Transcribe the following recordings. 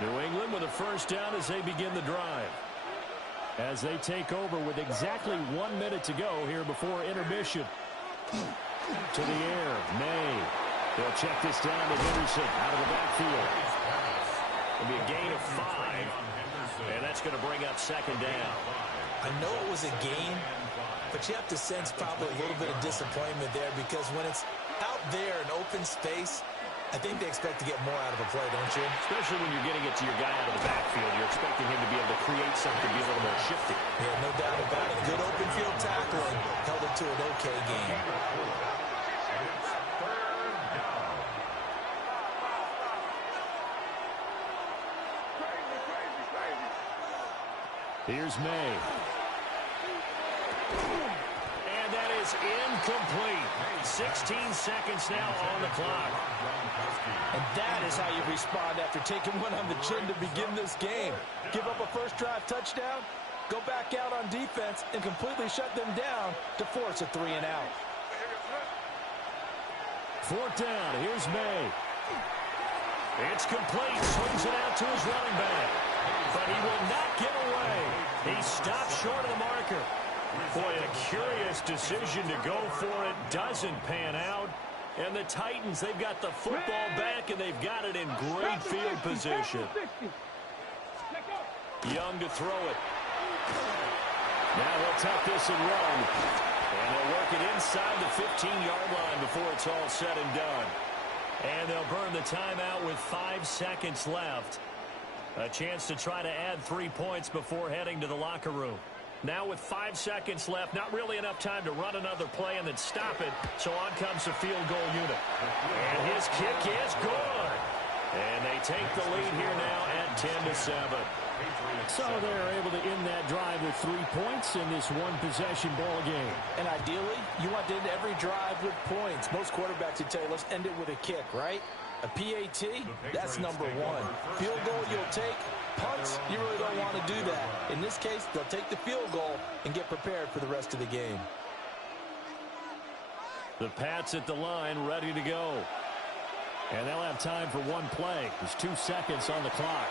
New England with a first down as they begin the drive. As they take over with exactly 1 minute to go here before intermission. To the air, May. They'll check this down to Henderson out of the backfield. It'll be a gain of 5, and that's going to bring up second down. I know it was a gain, but you have to sense probably a little bit of disappointment there because when it's out there in open space, I think they expect to get more out of a play, don't you? Especially when you're getting it to your guy out of the backfield. You're expecting him to be able to create something, be a little more shifty. Yeah, no doubt about it. Good open field tackling held it to an okay game. Here's May. And that is incomplete. 16 seconds now on the clock. And that is how you respond after taking one on the chin to begin this game. Give up a first drive touchdown, go back out on defense, and completely shut them down to force a 3 and out. Fourth down. Here's May. It's complete. Swings it out to his running back. But he will not get away. He stopped short of the marker. Boy, a curious decision to go for it. Doesn't pan out. And the Titans, they've got the football back, and they've got it in great field position. Young to throw it. Now he'll tuck this and run. And they'll work it inside the 15-yard line before it's all said and done. And they'll burn the timeout with 5 seconds left. A chance to try to add 3 points before heading to the locker room. Now with 5 seconds left, not really enough time to run another play and then stop it. So on comes the field goal unit. And his kick is good. And they take the lead here now at 10-7. So they're able to end that drive with 3 points in this one-possession ball game. And ideally, you want to end every drive with points. Most quarterbacks would tell you, let's end it with a kick, right? A PAT, that's number 1. Field goal you'll take. Punts, you really don't want to do that. In this case, they'll take the field goal and get prepared for the rest of the game. The Pats at the line, ready to go. And they'll have time for one play. There's 2 seconds on the clock.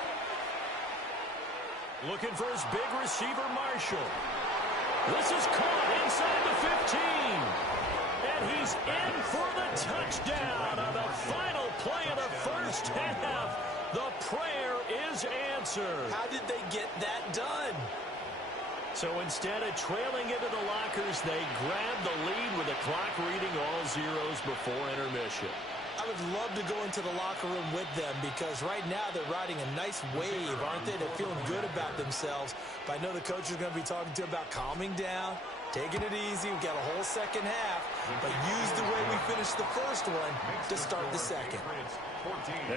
Looking for his big receiver, Marshall. This is caught inside the 15. And he's in for the touchdown on the final play of the first half. The prayer is answered. How did they get that done? So instead of trailing into the lockers, they grabbed the lead with the clock reading all zeros before intermission. I would love to go into the locker room with them because right now they're riding a nice wave, aren't they? They're feeling good about themselves. But I know the coach is going to be talking to them about calming down, taking it easy. We've got a whole second half, but use the way we finished the first one to start the second.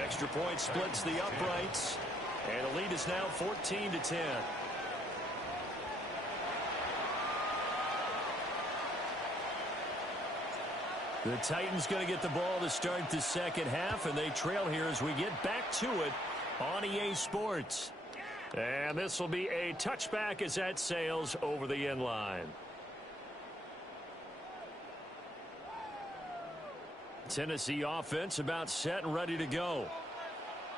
Extra point splits the uprights, and the lead is now 14-10. The Titans going to get the ball to start the second half, and they trail here as we get back to it on EA Sports. And this will be a touchback as that sails over the end line. Tennessee offense about set and ready to go.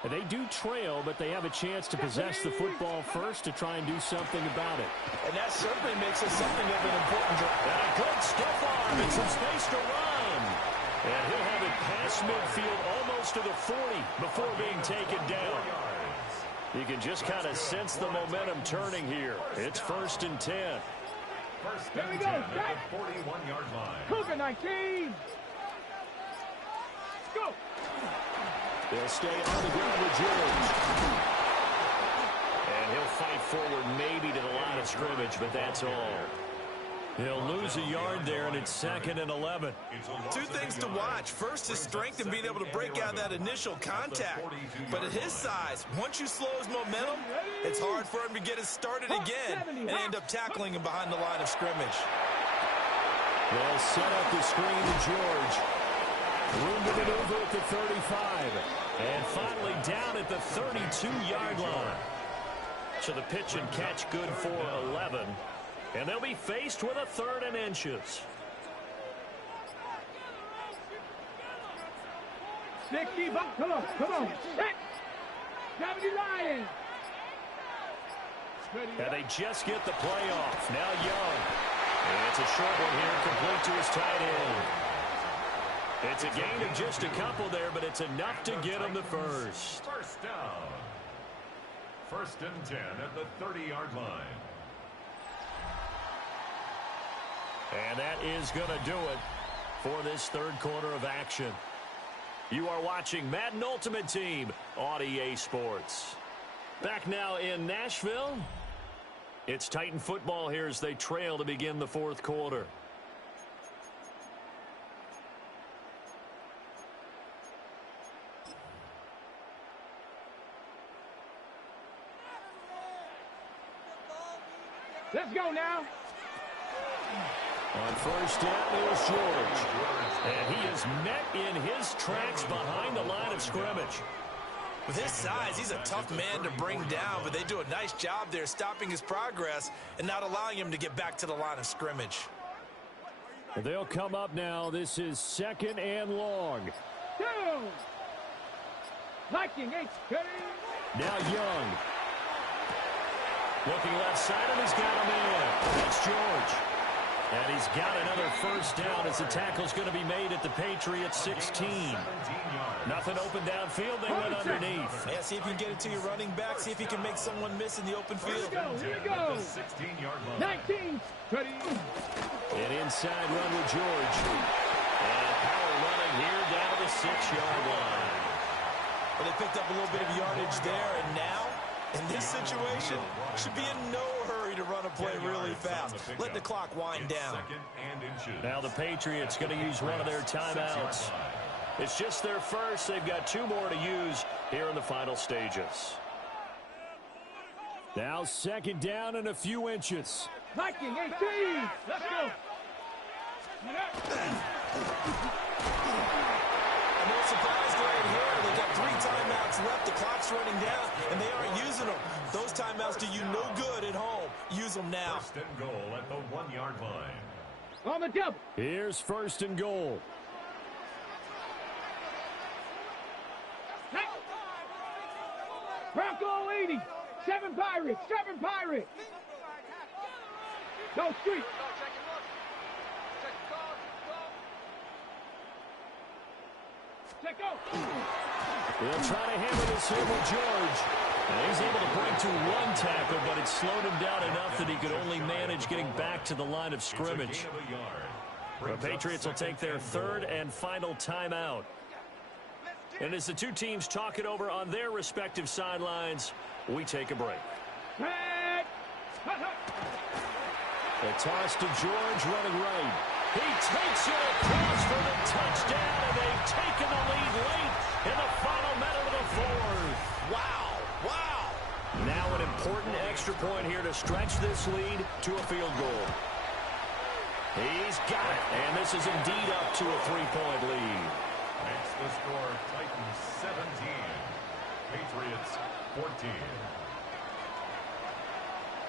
And they do trail, but they have a chance to possess the football first to try and do something about it. And that certainly makes it something of an important drive. And a good stiff arm and some space to run. And he'll have it past midfield almost to the 40 before being taken down. You can just kind of sense the momentum turning here. It's 1st and 10. Here we go. 41-yard line. Cougar 19. Go. They'll stay on the ground with George. And he'll fight forward maybe to the line of scrimmage, but that's all. He'll lose a yard there, and it's 2nd and 11. 2 things to watch. First, his strength in being able to break out that initial contact. But at his size, once you slow his momentum, it's hard for him to get it started again and end up tackling him behind the line of scrimmage. They'll set up the screen to George. Room to maneuver at the 35. And finally down at the 32-yard line. So the pitch and catch good for 11. And they'll be faced with a 3rd and inches. 60, come on. Lions. And they just get the play off. Now Young. And it's a short one here, complete to his tight end. It's a gain of just a couple there, but it's enough to get him the first. First down. 1st and 10 at the 30-yard line. And that is going to do it for this third quarter of action. You are watching Madden Ultimate Team on EA Sports. Back now in Nashville. It's Titan football here as they trail to begin the fourth quarter. Let's go now. On first down is George. And he is met in his tracks behind the line of scrimmage. With his size, he's a tough man to bring down, but they do a nice job there stopping his progress and not allowing him to get back to the line of scrimmage. They'll come up now. This is 2nd and long. Down. Liking 8. Now Young. Looking left side, and he's got him in. That's George. And he's got another first down as the tackle's going to be made at the Patriots 16. Nothing open downfield. They went underneath. Yeah, see if you can get it to your running back. See if you can make someone miss in the open field. Here we go. 19. Ready. An inside run with George. And power running here down to the 6-yard line. Well, they picked up a little bit of yardage there, and now, in this situation, should be in no hurry to run a play really fast. Let the clock wind down. Now the Patriots going to use one of their timeouts. It's just their first. They've got 2 more to use here in the final stages. Now 2nd down and a few inches. Liking 18. Let's go. No surprise right here. They got 3 timeouts left. The clock's running down, and they aren't using them. Those timeouts do you no good at home. Use them now. 1st and goal at the 1-yard line. On the double. Here's 1st and goal. Bronco 80. 7 Pirates. 7 Pirates. No street. Check go. They'll try to hammer this here with George. And he's able to break to 1 tackle, but it slowed him down enough that he could only manage getting back to the line of scrimmage. The Patriots will take their 3rd and final timeout. And as the 2 teams talk it over on their respective sidelines, we take a break. The toss to George running right. He takes it across for the touchdown, and they've taken the lead late in the final minute of the 4th. Wow. Wow. Now an important extra point here to stretch this lead to a field goal. He's got it, and this is indeed up to a 3-point lead. Makes the score Titans 17, Patriots 14.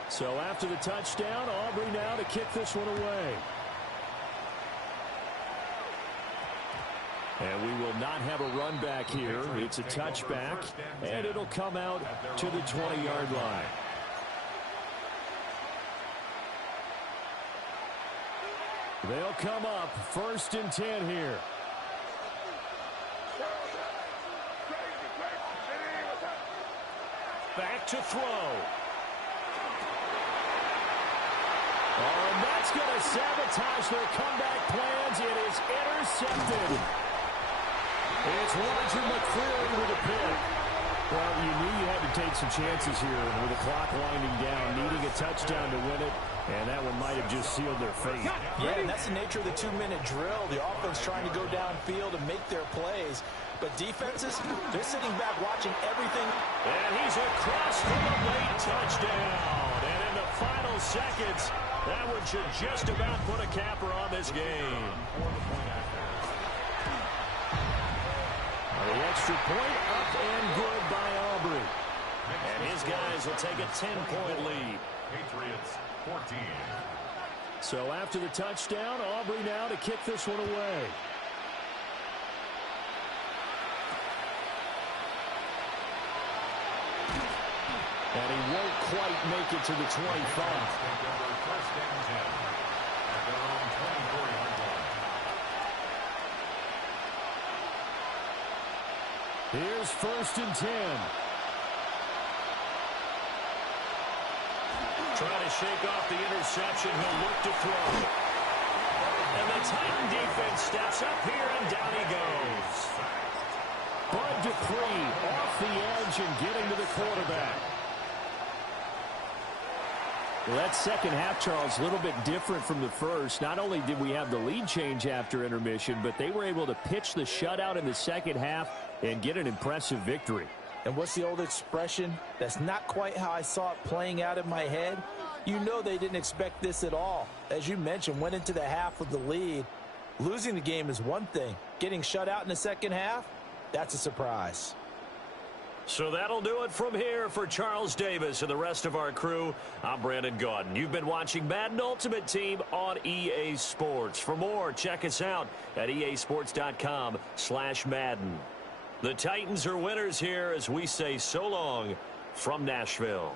So after the touchdown, Aubrey now to kick this one away. And we will not have a run back here. It's a touchback, and it'll come out to the 20-yard line. They'll come up 1st and 10 here. Back to throw. Oh, and that's going to sabotage their comeback plans. It is intercepted. It's Roger McCreary with a pick. Well, you knew you had to take some chances here with the clock winding down, needing a touchdown to win it, and that one might have just sealed their fate. Yeah, and that's the nature of the 2-minute drill. The offense trying to go downfield and make their plays. But defenses, they're sitting back watching everything. And he's across for the late touchdown. And in the final seconds, that one should just about put a capper on this game. The extra point up and good by Aubrey. And his guys will take a 10-point lead. Patriots 14. So after the touchdown, Aubrey now to kick this one away. And he won't quite make it to the 25. First and 10 at their own 24-yard line. Here's first and 10. Trying to shake off the interception. He'll look to throw. And the Titan defense steps up here, and down he goes. Bud Dupree off the edge and getting to the quarterback. Well, that second half, Charles, a little bit different from the first. Not only did we have the lead change after intermission, but they were able to pitch the shutout in the second half and get an impressive victory. And what's the old expression? That's not quite how I saw it playing out in my head. You know they didn't expect this at all. As you mentioned, went into the half with the lead. Losing the game is one thing. Getting shut out in the second half, that's a surprise. So that'll do it from here for Charles Davis and the rest of our crew. I'm Brandon Gaudin. You've been watching Madden Ultimate Team on EA Sports. For more, check us out at easports.com/Madden. The Titans are winners here as we say so long from Nashville.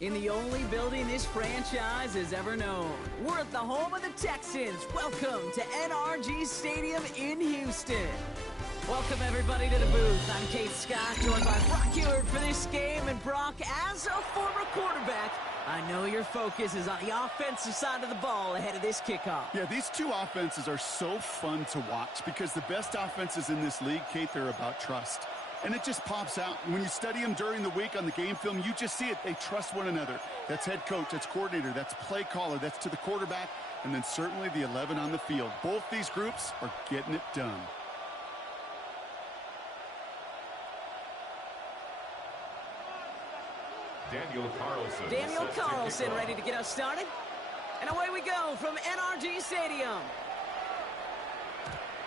in the only building this franchise has ever known. We're at the home of the Texans. Welcome to NRG Stadium in Houston. Welcome, everybody, to the booth. I'm Kate Scott, joined by Brock Ewert for this game. And Brock, as a former quarterback, I know your focus is on the offensive side of the ball ahead of this kickoff. Yeah, these two offenses are so fun to watch because the best offenses in this league, Kate, they're about trust. And it just pops out. When you study them during the week on the game film, you just see it. They trust one another. That's head coach, that's coordinator, that's play caller, that's to the quarterback, and then certainly the 11 on the field. Both these groups are getting it done. Daniel Carlson ready to get us started. And away we go from NRG Stadium.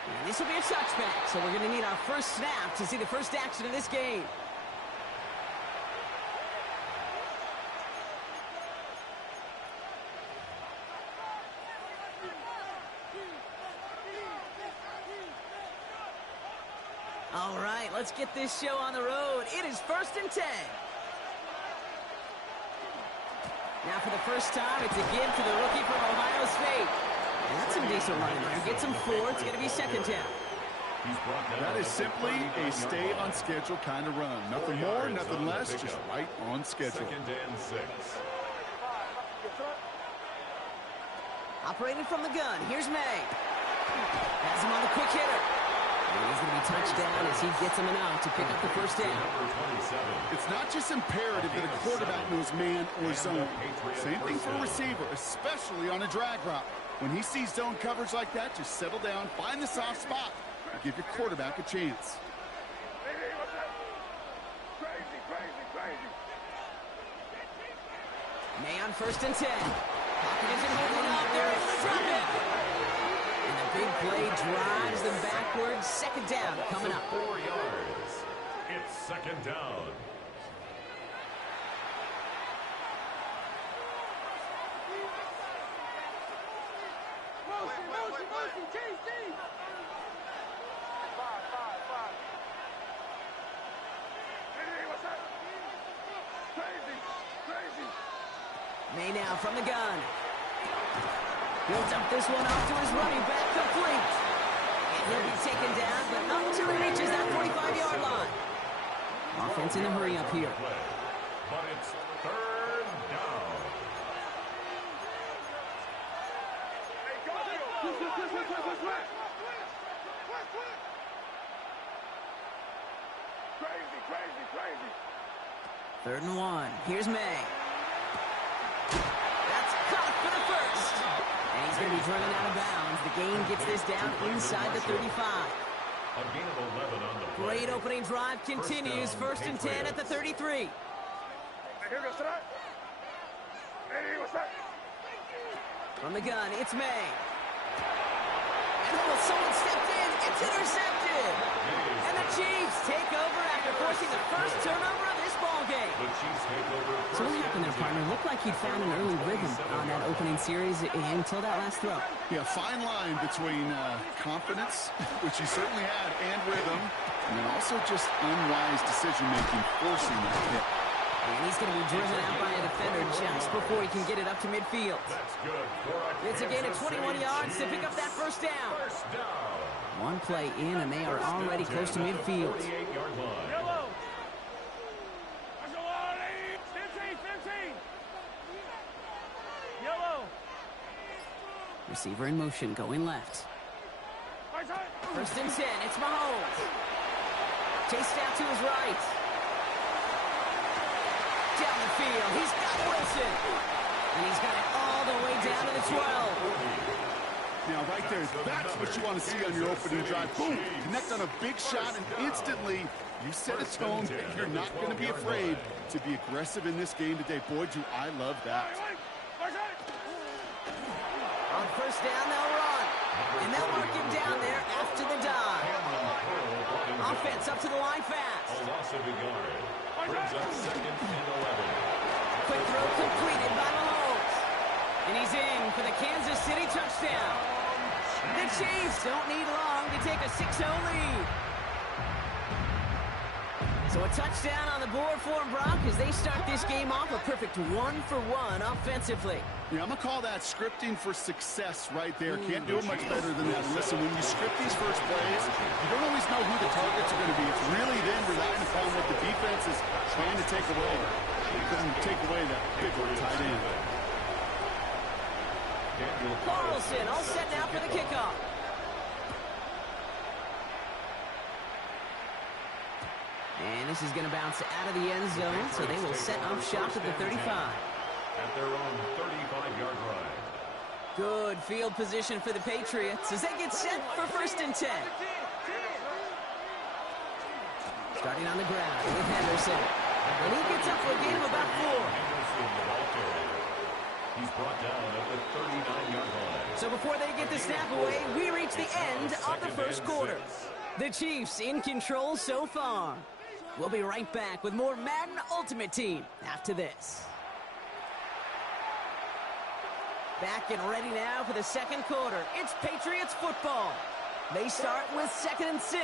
And this will be a touchback, so we're going to need our first snap to see the first action of this game. All right, let's get this show on the road. It is 1st and 10. Now for the first time, it's a give to the rookie from Ohio State. And that's some decent running there. Gets him 4. It's going to be 2nd down. That is simply a stay-on-schedule kind of run. Nothing more, nothing less, just right on schedule. 2nd and 6. Operating from the gun, here's May. Has him on the quick hitter. And he's going to be touchdown as he gets him enough to pick up the first down. It's not just imperative that a quarterback knows man or zone. Same thing for a receiver, especially on a drag route. When he sees zone coverage like that, just settle down, find the soft spot, and give your quarterback a chance. May on 1st and 10. Pocket isn't holding up. They're able to drop it. And the big play drives them backwards. 2nd down coming up. 4 yards. It's 2nd down. May now from the gun. He'll dump this one off to his running back, complete. And he'll be taken down, but not until he reaches that 45-yard line. Offense in a hurry up here. But it's 3rd down. Crazy. 3rd and 1. Here's May. That's caught for the first. And he's going to be driven out of bounds. The gain gets this down inside the 35. A gain of 11 on the play. Great opening drive continues. 1st and 10 at the 33. From the gun, it's May. And someone stepped in. It's intercepted. And the Chiefs take over after forcing the first turnover of this ball game. The Chiefs take over. So what happened there, partner? Looked like he'd found an early rhythm on that opening series until that last throw. Yeah, fine line between confidence, which he certainly had, and rhythm, and then also just unwise decision-making, forcing that hit. And he's going to be driven out by a defender just before he can get it up to midfield. That's good. It's a gain of 21 yards to pick up that first down. First down. One play in, and they are already close to midfield. 48-yard line. Yellow. Receiver in motion, going left. 1st and 10, it's Mahomes. Chased out to his right. Down the field, he's got Wilson. And he's got it all the way down to the 12. Now, right there, that's what you want to see on your opening drive. Boom! Connect on a big shot, and instantly you set a tone that you're not going to be afraid to be aggressive in this game today. Boy, do I love that. On 1st down, they'll run. And they'll mark him down there after the dive. Offense up to the line fast. A loss of a yard. Brings up 2nd and 11. Quick throw completed by Mahomes. And he's in for the Kansas City touchdown. The Chiefs don't need long to take a 6-0 lead. So a touchdown on the board for them, Brock, as they start this game off a perfect 1-for-1 offensively. Yeah, I'm going to call that scripting for success right there. Can't do it much better than that. And listen, when you script these first plays, you don't always know who the targets are going to be. It's really then relying upon what the defense is trying to take away. They couldn't take away that big old tight end. Carlson all set now for the kickoff. And this is going to bounce out of the end zone, so they will set up shop at the 35. At their own 35-yard line. Good field position for the Patriots as they get set for 1st and 10. Starting on the ground with Henderson. And he gets up for a gain of about 4. He's brought down at the 39-yard line. So before they get the snap away, we reach the end of the first quarter. The Chiefs in control so far. We'll be right back with more Madden Ultimate Team after this. Back and ready now for the second quarter. It's Patriots football. They start with 2nd and 6.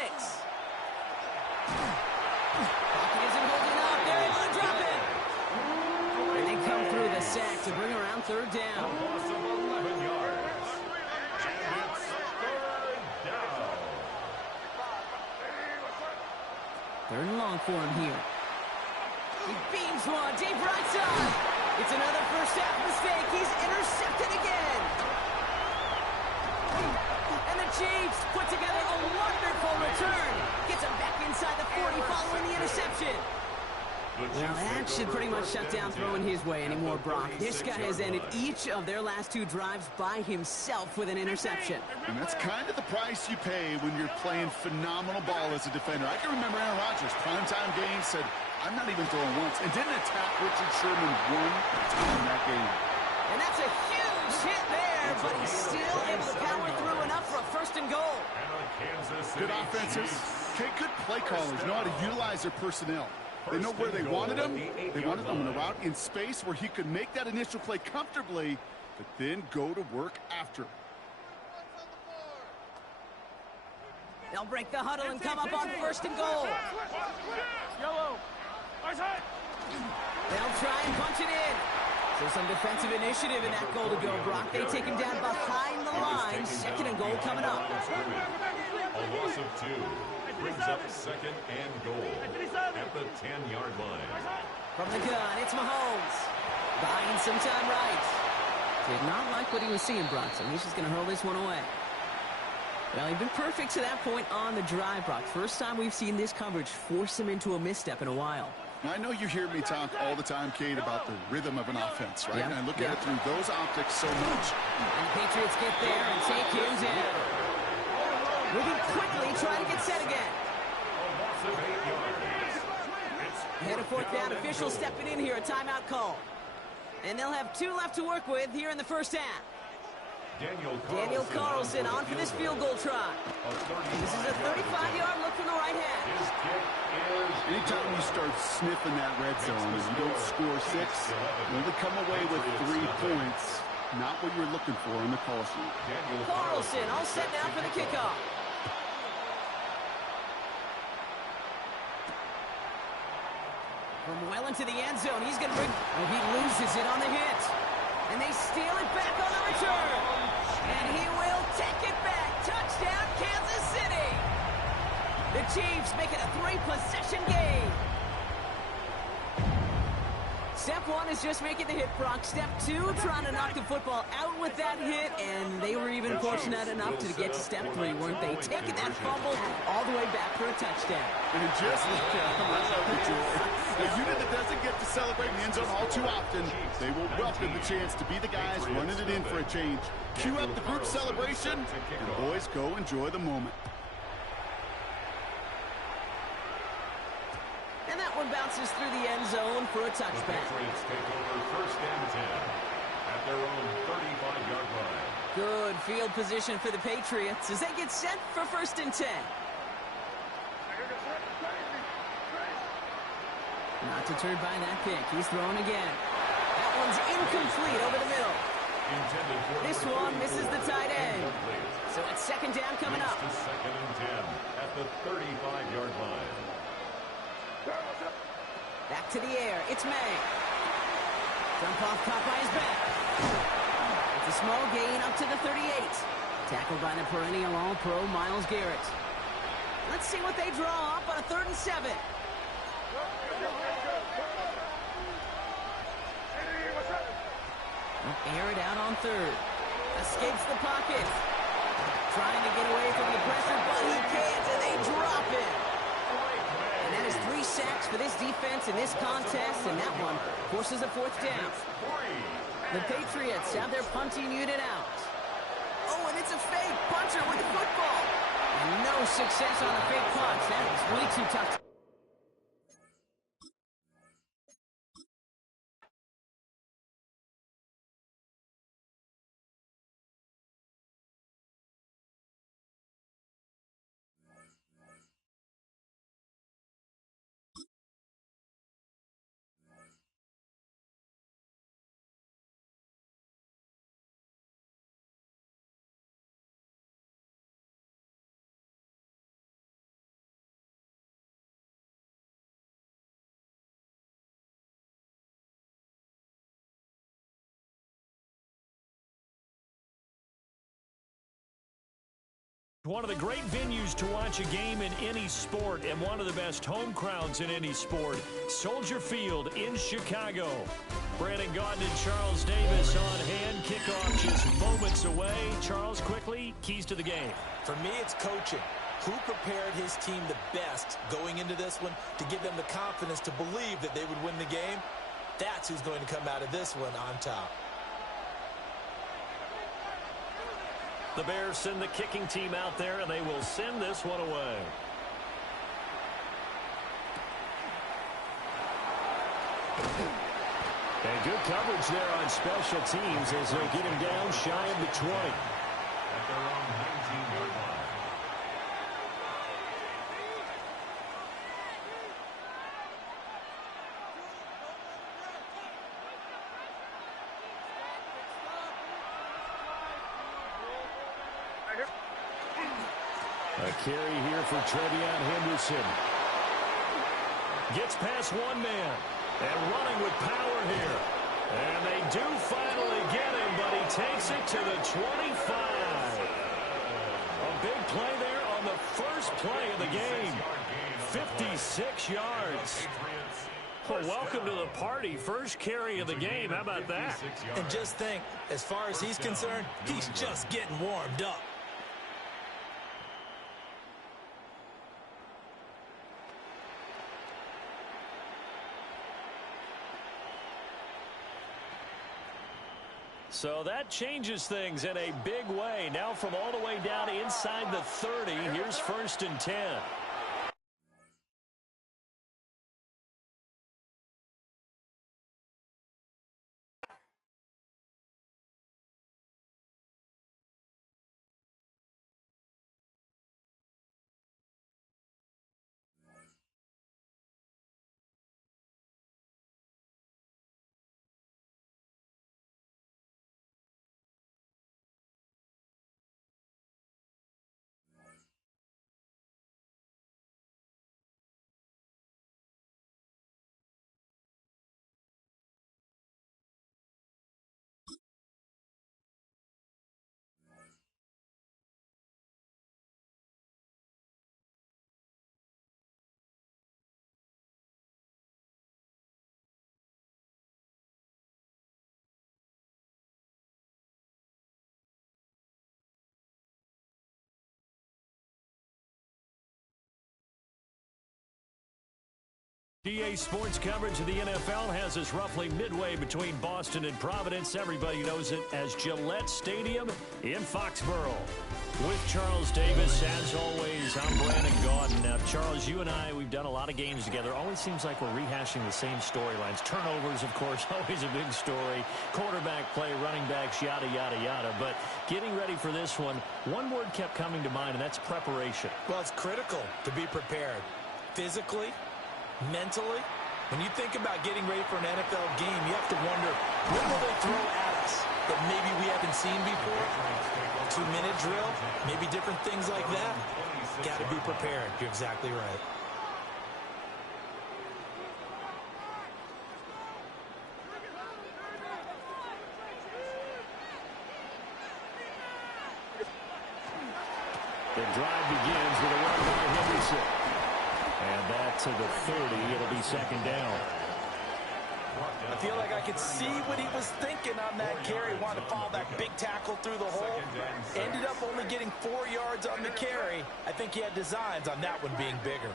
Pocket isn't holding up. They're able to drop it. And they come through the sack to bring around 3rd down. A loss of 11 yards. And it's 3rd down. 3rd and long for him here. He beams one deep right side. It's another first half mistake. He's intercepted again. And the Chiefs put together a wonderful return. Gets him back inside the 40 following the interception. Well, that should pretty much shut down throwing his way anymore, Brock. This guy has ended each of their last 2 drives by himself with an interception. And that's kind of the price you pay when you're playing phenomenal ball as a defender. I can remember Aaron Rodgers, primetime game, said, I'm not even throwing once, and didn't attack Richard Sherman one time that game. And that's a huge hit there, but he's still able to power through enough for a 1st and goal. Good offenses. Okay, good play callers know how to utilize their personnel. They know where they wanted him. They wanted him in a route in space where he could make that initial play comfortably, but then go to work after. They'll break the huddle and come up on 1st and goal. They'll try and punch it in. So some defensive initiative in that goal to go, Brock. They take him down behind the line. 2nd and goal coming up. A loss of 2. Brings up 2nd and goal at the 10-yard line. From the gun, it's Mahomes. Buying some time right. Did not like what he was seeing, Brock, so he's just going to hurl this one away. Well, he's been perfect to that point on the drive, Brock. First time we've seen this coverage force him into a misstep in a while. Now, I know you hear me talk all the time, Kate, about the rhythm of an offense, right? Yep. And I look at it through those optics so much. And the Patriots get there and take him down. Moving quickly, trying to get set again. Ahead of 4th down, officials stepping in here, a timeout call. And they'll have 2 left to work with here in the first half. Daniel Carlson on for this field goal try. This is a 35-yard look from the right hand. Anytime you start sniffing that red zone and you don't score 6, you only come away with 3 points. Not what you're looking for in the call sheet. Carlson all set now for the kickoff. From well into the end zone, he's going to bring... Oh, he loses it on the hit. And they steal it back on the return. And he will take it back. Touchdown, Kansas City. The Chiefs make it a 3-possession game. Step 1 is just making the hit, Brock. Step 2, trying to knock the football out with that hit, and they were even fortunate enough to get to step 3, weren't they? Taking that fumble all the way back for a touchdown. And just like a unit that doesn't get to celebrate in the end zone all too often, they will welcome the chance to be the guys running it in for a change. Cue up the group celebration, and boys, go enjoy the moment. And that one bounces through the end zone for a touchback. The Patriots take over 1st and 10 at their own 35-yard line. Good field position for the Patriots as they get set for 1st and 10. Not deterred by that pick. He's thrown again. That one's incomplete over the middle. This one misses the tight end. So it's 2nd down coming up. To 2nd and 10 at the 35-yard line. It's May. Dump off caught by his back. It's a small gain up to the 38. Tackled by the perennial All-Pro Myles Garrett. Let's see what they draw up on a 3rd and 7. Air it out on 3rd. Escapes the pocket. Trying to get away from the pressure, but he can't, and they drop it. And that is 3 sacks for this defense in this contest, and that one forces a 4th down. The Patriots have their punting unit out. Oh, and it's a fake punter with the football. And no success on the fake punch. That is way too tough. One of the great venues to watch a game in any sport and one of the best home crowds in any sport, Soldier Field in Chicago. Brandon Gaudin and Charles Davis on hand. Kickoff just moments away. Charles, quickly, keys to the game. For me, it's coaching. Who prepared his team the best going into this one to give them the confidence to believe that they would win the game? That's who's going to come out of this one on top. The Bears send the kicking team out there, and they will send this one away. And good coverage there on special teams as they get him down shy of the 20. At their own 19-yard line. A carry here for Trevion Henderson. Gets past one man. And running with power here. And they do finally get him, but he takes it to the 25. A big play there on the first play of the game. 56 yards. Well, welcome to the party. First carry of the game. How about that? And just think, as far as he's concerned, he's just getting warmed up. So that changes things in a big way. Now from all the way down inside the 30, here's 1st and 10. EA Sports coverage of the NFL has us roughly midway between Boston and Providence. Everybody knows it as Gillette Stadium in Foxborough. With Charles Davis, as always, I'm Brandon Gaudin. Now, Charles, you and I, we've done a lot of games together. Always seems like we're rehashing the same storylines. Turnovers, of course, always a big story. Quarterback play, running backs, yada, yada, yada. But getting ready for this one word kept coming to mind, and that's preparation. Well, it's critical to be prepared physically, mentally. When you think about getting ready for an NFL game, you have to wonder, what will they throw at us that maybe we haven't seen before? 2-minute drill, maybe different things like that. Got to be prepared. You're exactly right. Dolphins with a run by Henderson. And back to the 30. It'll be second down. I feel like I could see what he was thinking on that carry. Wanted to follow that big tackle through the hole. Ended up only getting 4 yards on the carry. I think he had designs on that one being bigger.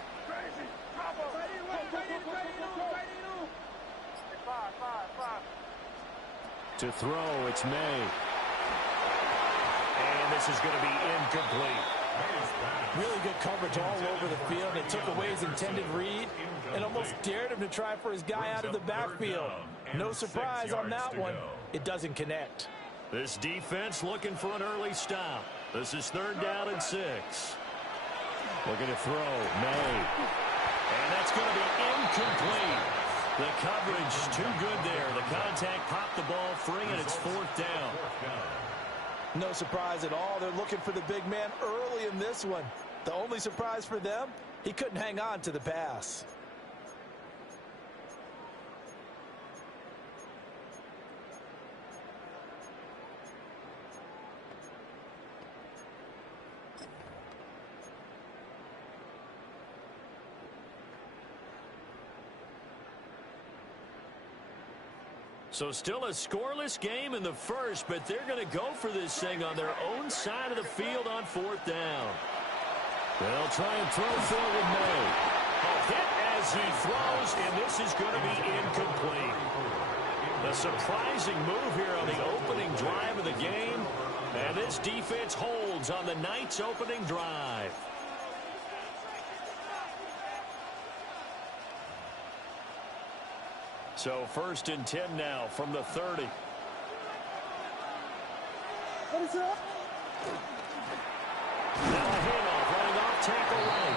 To throw, it's May. And this is going to be incomplete. Really good coverage all over the field. It took away his intended read and almost dared him to try for his guy out of the backfield. No surprise on that one. It doesn't connect. This defense looking for an early stop. This is 3rd down and 6. Looking to throw, May. And that's going to be incomplete. The coverage too good there. The contact popped the ball free, and it's 4th down. No surprise at all. They're looking for the big man early in this one. The only surprise for them, he couldn't hang on to the pass. So still a scoreless game in the first, but they're going to go for this thing on their own side of the field on 4th down. They'll try and throw forward May. A hit as he throws, and this is going to be incomplete. A surprising move here on the opening drive of the game, and this defense holds on the Knights' opening drive. So 1st and 10 now from the 30. What is up? Now a handoff, running off tackle right.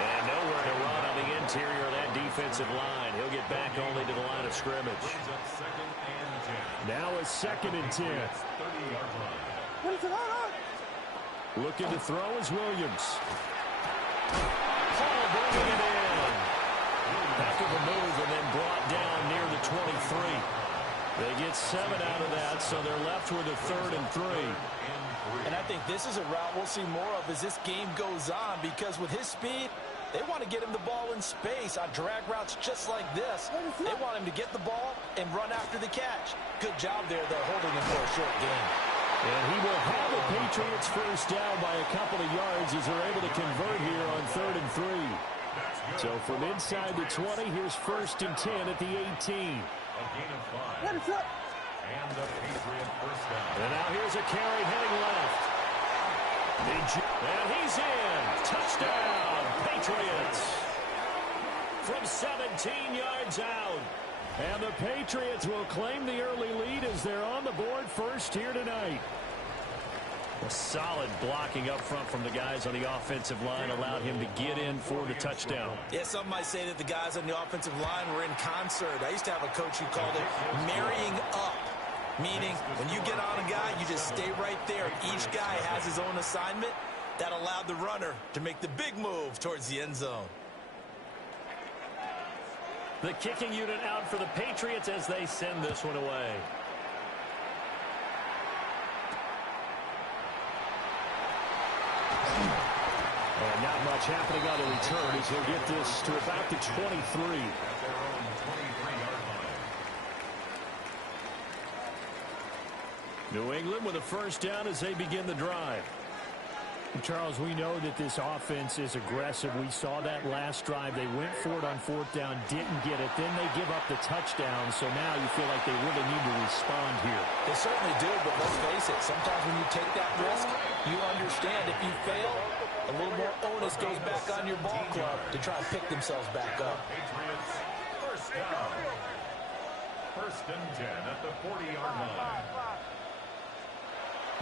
And nowhere to run on the interior of that defensive line. He'll get back only to the line of scrimmage. Now a 2nd and 10. What is it? Looking to throw is Williams. Paul bringing it in. Back of a move and then brought down near the 23. They get 7 out of that, so they're left with a 3rd and 3. And I think this is a route we'll see more of as this game goes on, because with his speed, they want to get him the ball in space on drag routes just like this. They want him to get the ball and run after the catch. Good job there, though, holding him for a short gain. And he will have the Patriots first down by a couple of yards as they're able to convert here on 3rd and 3. So from inside the 20, here's 1st and 10 at the 18. What is up? And the Patriot first down. And now here's a carry heading left. And he's in. Touchdown, Patriots. From 17 yards out. And the Patriots will claim the early lead as they're on the board first here tonight. A solid blocking up front from the guys on the offensive line allowed him to get in for the touchdown. Yeah, some might say that the guys on the offensive line were in concert. I used to have a coach who called it marrying up, meaning when you get on a guy, you just stay right there. Each guy has his own assignment. That allowed the runner to make the big move towards the end zone. The kicking unit out for the Patriots as they send this one away. And not much happening on the return as he'll get this to about the 23. New England with a first down as they begin the drive. Charles, we know that this offense is aggressive. We saw that last drive. They went for it on 4th down, didn't get it. Then they give up the touchdown. So now you feel like they really need to respond here. They certainly do, but let's face it. Sometimes when you take that risk, you understand if you fail, a little more onus goes back on your ball club to try and pick themselves back up. Patriots first down. 1st and 10 at the 40-yard line.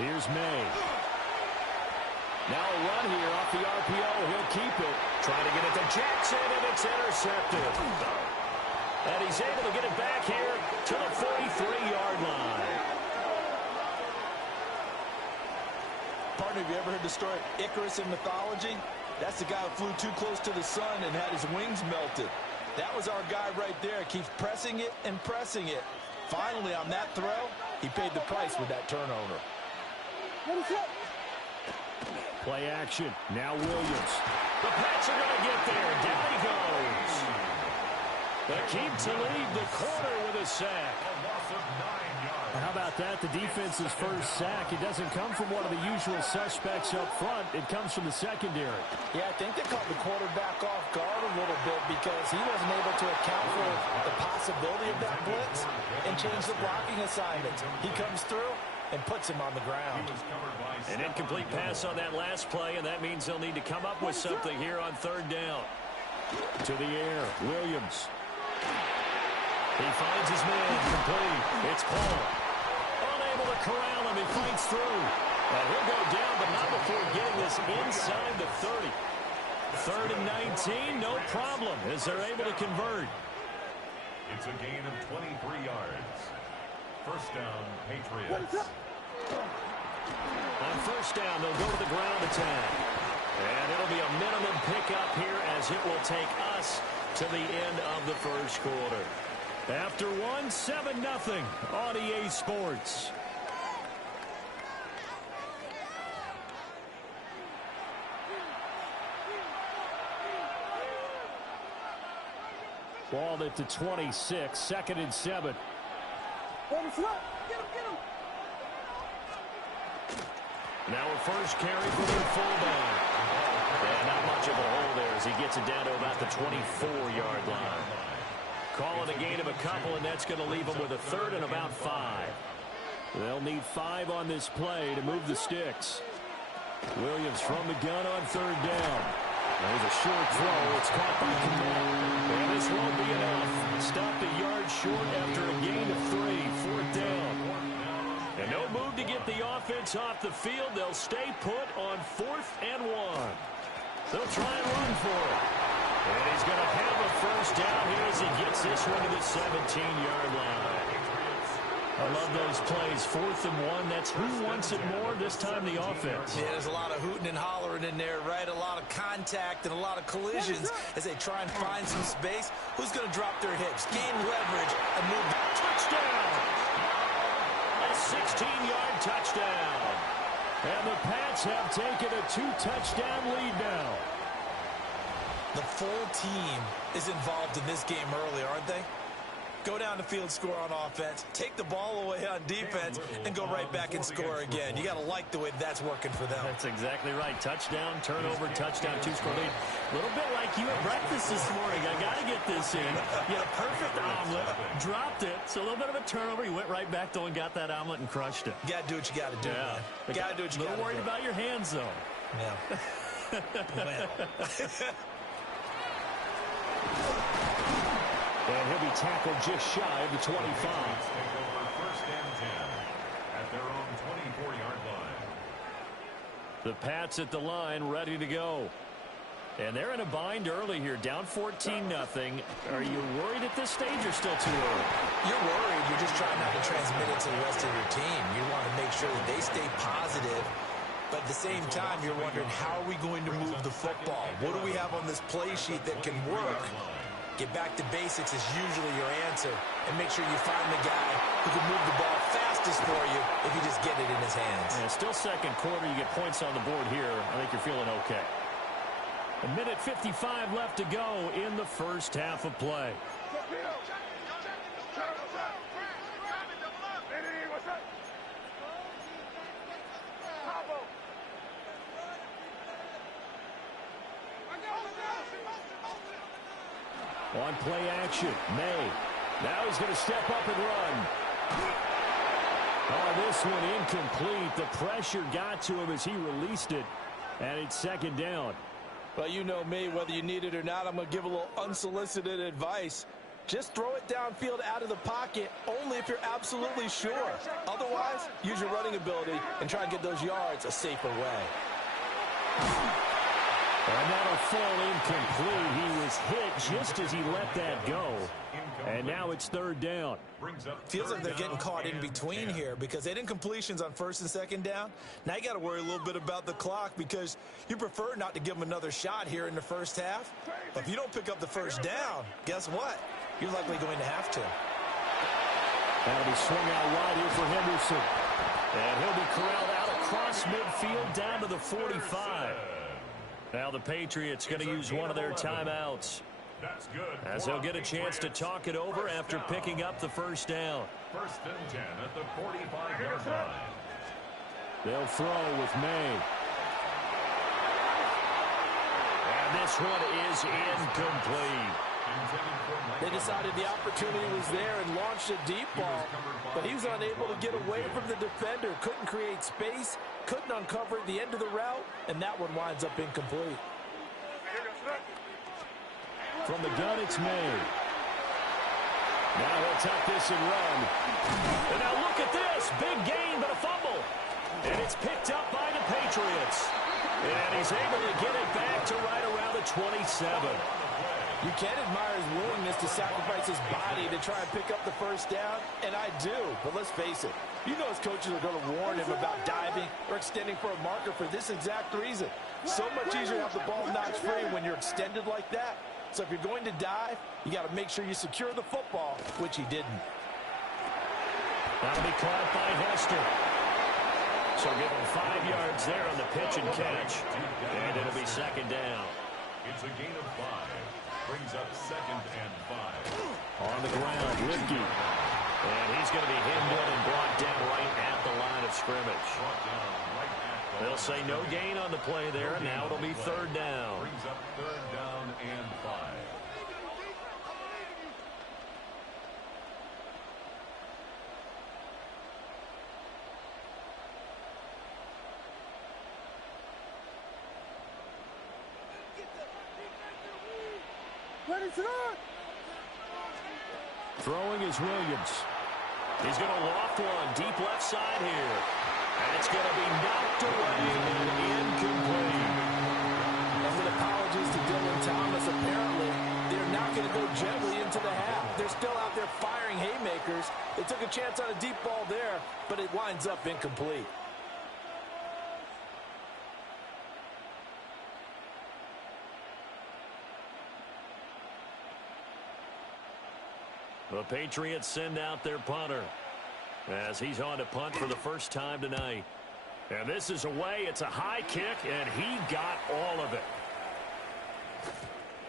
Here's May. Now a run here off the RPO. He'll keep it. Trying to get it to Jackson, and it's intercepted. And he's able to get it back here to the 43-yard line. Partner, have you ever heard the story Icarus in mythology? That's the guy who flew too close to the sun and had his wings melted. That was our guy right there. Keeps pressing it and pressing it. Finally, on that throw, he paid the price with that turnover. Play action. Now Williams. The Pats are going to get there. Down he goes. They keep to lead the corner with a sack. How about that? The defense's first sack. It doesn't come from one of the usual suspects up front. It comes from the secondary. Yeah, I think they caught the quarterback off guard a little bit because he wasn't able to account for the possibility of that blitz and change the blocking assignment. He comes through and puts him on the ground. An incomplete pass on that last play, and that means they'll need to come up with something here on third down. To the air, Williams. He finds his man complete. It's Paul. Unable to corral him. He fights through. And he'll go down, but not before getting this inside the 30. 3rd and 19, no problem, as they're able to convert. It's a gain of 23 yards. First down, Patriots. On first down, they'll go to the ground attack. And it'll be a minimum pickup here as it will take us to the end of the first quarter. After 7-0 on EA Sports. Balled at the 26, 2nd and 7. Now a first carry for their fullback. And not much of a hole there as he gets it down to about the 24-yard line. Call it a gain of a couple, and that's going to leave them with a 3rd and about 5. They'll need 5 on this play to move the sticks. Williams from the gun on 3rd down. There's a short throw. It's caught by Kamal. And this won't be enough. Stopped a yard short after a gain of 3. 4th down. And no move to get the offense off the field. They'll stay put on 4th and 1. They'll try and run for it. And he's going to have a first down here as he gets this one to the 17-yard line. I love those plays. 4th and 1. That's who wants it more, this time the offense. Yeah, there's a lot of hooting and hollering in there, right? A lot of contact and a lot of collisions as they try and find some space. Who's going to drop their hips, gain leverage, and move back? Touchdown! A 16-yard touchdown. And the Pats have taken a 2-touchdown lead now. The full team is involved in this game early, aren't they? Go down the field, score on offense, take the ball away on defense, and go right back and score again. You got to like the way that's working for them. That's exactly right. Touchdown, turnover, touchdown, 2-score lead. A little bit like you at breakfast this morning. I got to get this in. You had a perfect omelet, dropped it, so a little bit of a turnover. You went right back, though, and got that omelet and crushed it. You got to do what you got to do, man. You got to do what you got to do. A little worried about your hands, though. Yeah. Well. And he'll be tackled just shy of the 25. Take over 1st and 10 at their own 24-yard line. The Pats at the line, ready to go. And they're in a bind early here, down 14-0. Are you worried at this stage or still too early? You're worried. You're just trying not to transmit it to the rest of your team. You want to make sure that they stay positive. But at the same time, you're wondering, how are we going to move the football? What do we have on this play sheet that can work? Get back to basics is usually your answer. And make sure you find the guy who can move the ball fastest for you if you just get it in his hands. Yeah, still second quarter. You get points on the board here. I think you're feeling okay. 1:55 left to go in the first half of play. On play action, May. Now he's going to step up and run. Oh, this one incomplete. The pressure got to him as he released it. And it's 2nd down. Well, you know me, whether you need it or not, I'm going to give a little unsolicited advice. Just throw it downfield out of the pocket, only if you're absolutely sure. Otherwise, use your running ability and try and get those yards a safer way. And that'll fall incomplete. He was hit just as he let that go. And now it's 3rd down. Feels like they're getting caught in between here because they didn't completions on 1st and 2nd down. Now you got to worry a little bit about the clock because you prefer not to give them another shot here in the first half. But if you don't pick up the first down, guess what? You're likely going to have to. That'll be swung out wide here for Henderson. And he'll be corralled out across midfield down to the 45. Now the Patriots going to use one of their timeouts, as they'll get a chance to talk it over after picking up the first down. First and 10 at the 45-yard line. They'll throw with May. And this one is incomplete. They decided the opportunity was there and launched a deep ball, but he was unable to get away from the defender, couldn't create space, couldn't uncover the end of the route, and that one winds up incomplete. From the gun, it's May. Now he'll tuck this and run. And now look at this. Big gain, but a fumble. And it's picked up by the Patriots. And he's able to get it back to right around the 27. You can't admire his willingness to sacrifice his body to try and pick up the first down, and I do, but let's face it. You know his coaches are going to warn him about diving or extending for a marker for this exact reason. So much easier to have the ball notch free when you're extended like that. So if you're going to dive, you got to make sure you secure the football, which he didn't. That'll be caught by Hester. So give him 5 yards there on the pitch and catch. And it'll be second down. It's a gain of 5. Brings up second and 5. On the ground, Lipke. And he's going to be hemmed in and brought down right at the line of scrimmage. They'll say no gain on the play there, and now it'll be third down. Brings up third down and 5. Throwing is Williams. He's going to loft one deep left side here. And it's going to be knocked away and incomplete. And with apologies to Dylan Thomas, apparently they're not going to go gently into the half. They're still out there firing haymakers. They took a chance on a deep ball there, but it winds up incomplete. The Patriots send out their punter as he's on to punt for the first time tonight. And this is away. It's a high kick, and he got all of it.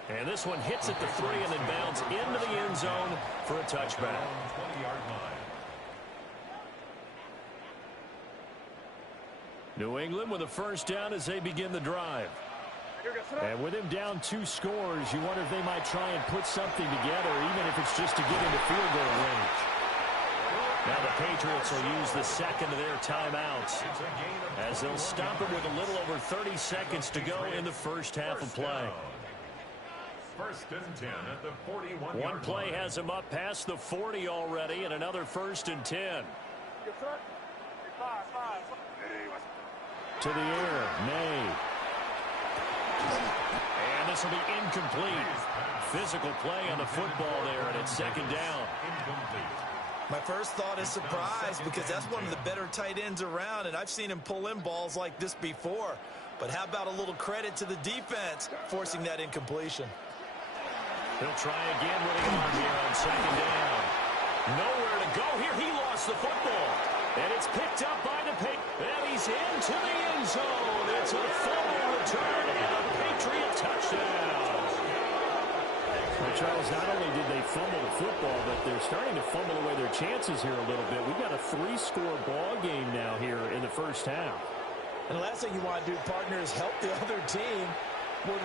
And this one hits at the 3 and then bounds into the end zone for a touchback. 20-yard line. New England with a first down as they begin the drive. And with him down 2 scores, you wonder if they might try and put something together, even if it's just to get into field goal range. Now the Patriots will use the second of their timeouts, as they'll stop it with a little over 30 seconds to go in the first half of play. First and 10 at the 41-yard line. One play has him up past the 40 already, and another first and 10. To the air, May. And this will be incomplete. Physical play on the football there, and it's second down. My first thought is surprise, because that's one of the better tight ends around, and I've seen him pull in balls like this before. But how about a little credit to the defense forcing that incompletion? He'll try again with him on here on second down. Nowhere to go here. He lost the football. And it's picked up by the Patriots. And he's into the end zone. It's a fumble return and a Patriot touchdown. Well, Charles, not only did they fumble the football, but they're starting to fumble away their chances here a little bit. We've got a 3-score ball game now here in the first half. And the last thing you want to do, partner, is help the other team when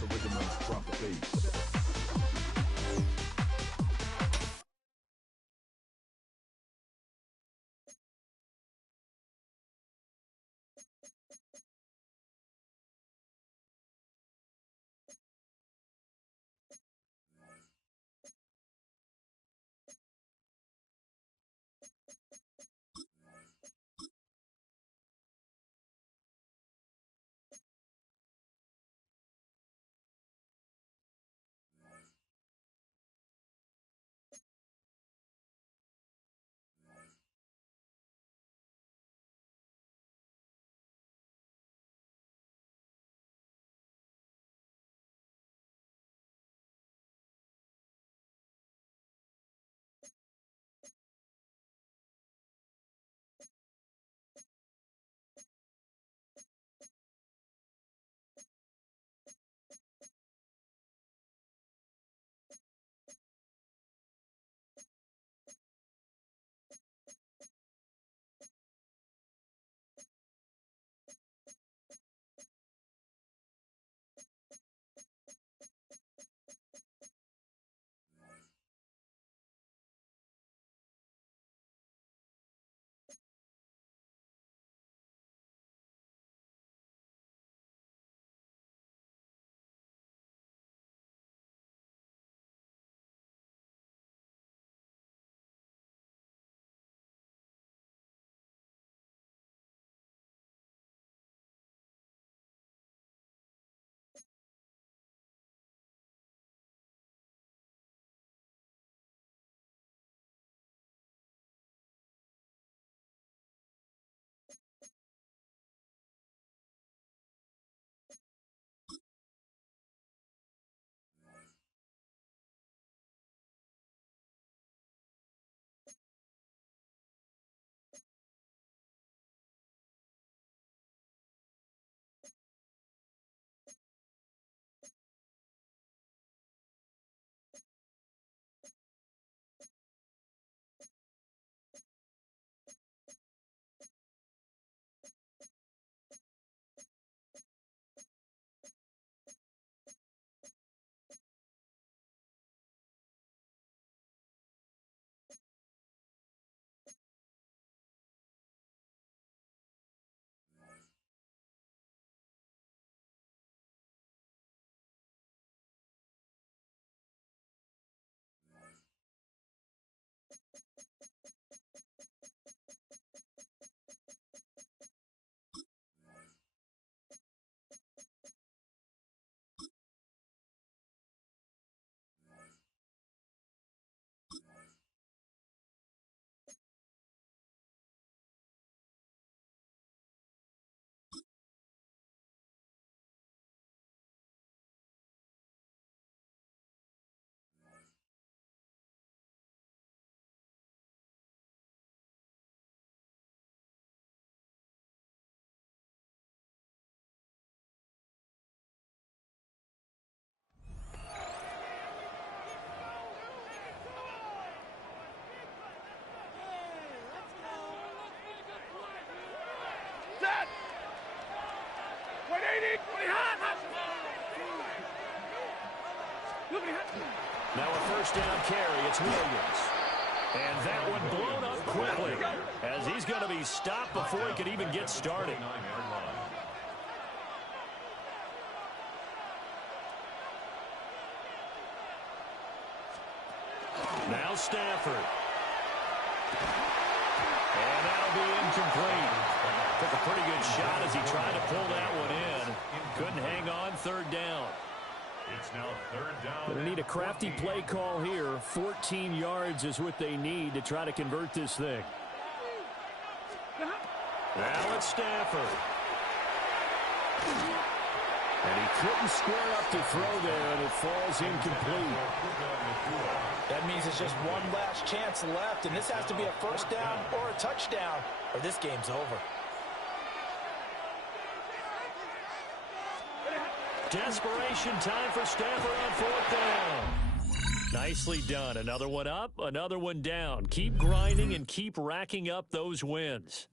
the rhythm and drop the bass. Now a first down carry. It's Williams. And that one blown up quickly as he's going to be stopped before he could even get started. Now Stafford. And that'll be incomplete. Took a pretty good shot as he tried to pull that one in. Couldn't hang on. Third down. It's now third down. Going to need a crafty play call here. 14 yards is what they need to try to convert this thing. Now it's Stafford. And he couldn't square up to throw there, and it falls incomplete. That means it's just one last chance left, and this has to be a first down or a touchdown, or this game's over. Desperation time for Stafford on fourth down. Nicely done. Another one up, another one down. Keep grinding and keep racking up those wins.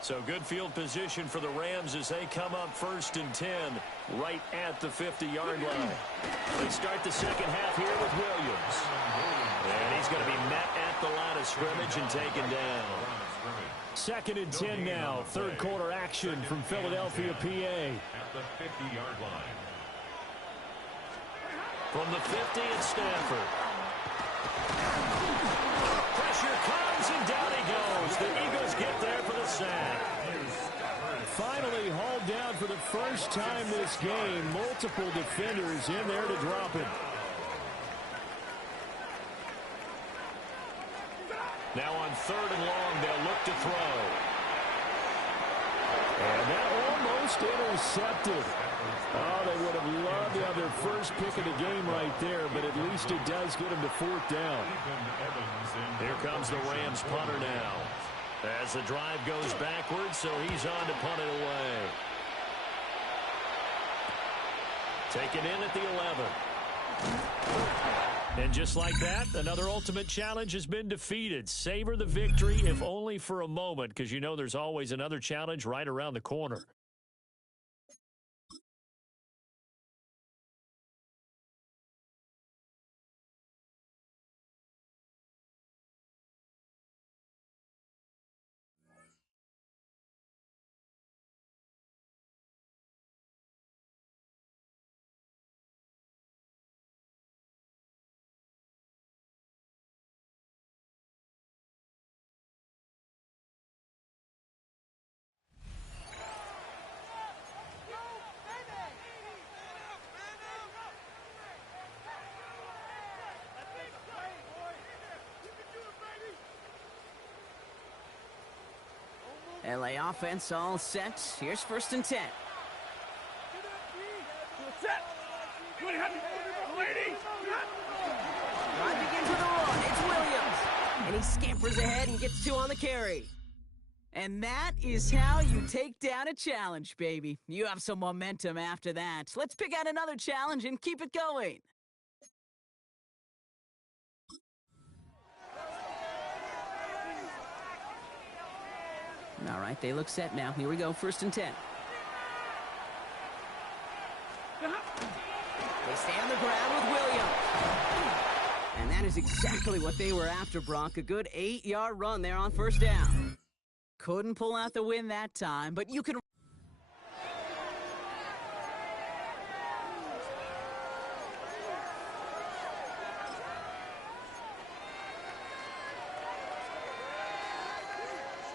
So good field position for the Rams as they come up 1st and 10 right at the 50-yard line. They start the second half here with Williams. And he's going to be met at the line of scrimmage and taken down. 2nd and 10 now. Third quarter action from Philadelphia, PA. At the 50-yard line. From the 50 at Stanford. Pressure comes and down he goes. The Eagles get there for the sack. Finally hauled down for the first time this game. Multiple defenders in there to drop him. Now on 3rd and long, they'll look to throw. And that almost intercepted. Oh, they would have loved to have their first pick of the game right there, but at least it does get them to 4th down. Here comes the Rams punter now. As the drive goes backwards, so he's on to punt it away. Taken in at the 11. And just like that, another ultimate challenge has been defeated. Savor the victory, if only for a moment, because you know there's always another challenge right around the corner. LA offense all set. Here's 1st and 10. Drive begins with a run. It's Williams. And he scampers ahead and gets 2 on the carry. And that is how you take down a challenge, baby. You have some momentum after that. Let's pick out another challenge and keep it going. All right, they look set now. Here we go, 1st and 10. They stand the ground with Williams. And that is exactly what they were after, Brock. A good 8-yard run there on 1st down. Couldn't pull out the win that time, but you can...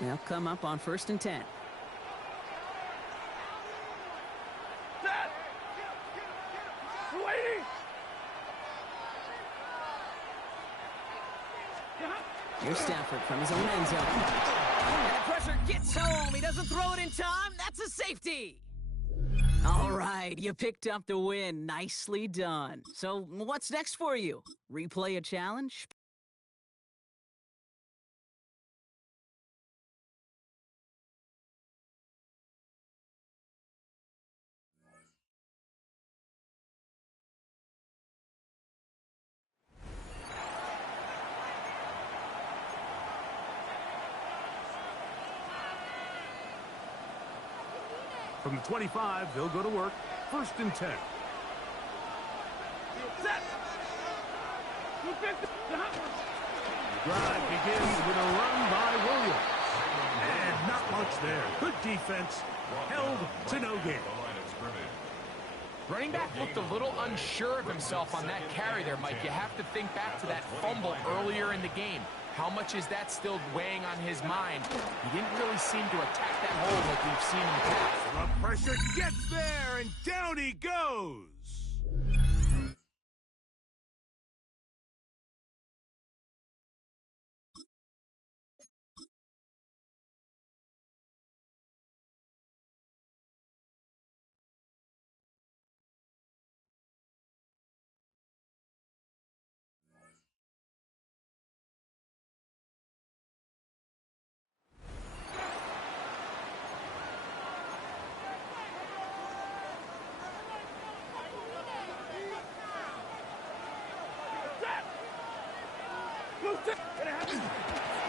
They'll come up on 1st and 10. Here's Stafford from his own end zone. And the pressure gets home. He doesn't throw it in time. That's a safety. All right, you picked up the win. Nicely done. So what's next for you? Replay a challenge? From the 25, they'll go to work. 1st and 10. Set. The drive begins with a run by Williams. And not much there. Good defense. Held to no gain. Running back looked a little unsure of himself on that carry there, Mike. You have to think back to that fumble earlier in the game. How much is that still weighing on his mind? He didn't really seem to attack that hole like we've seen in the past. The pressure gets there, and down he goes.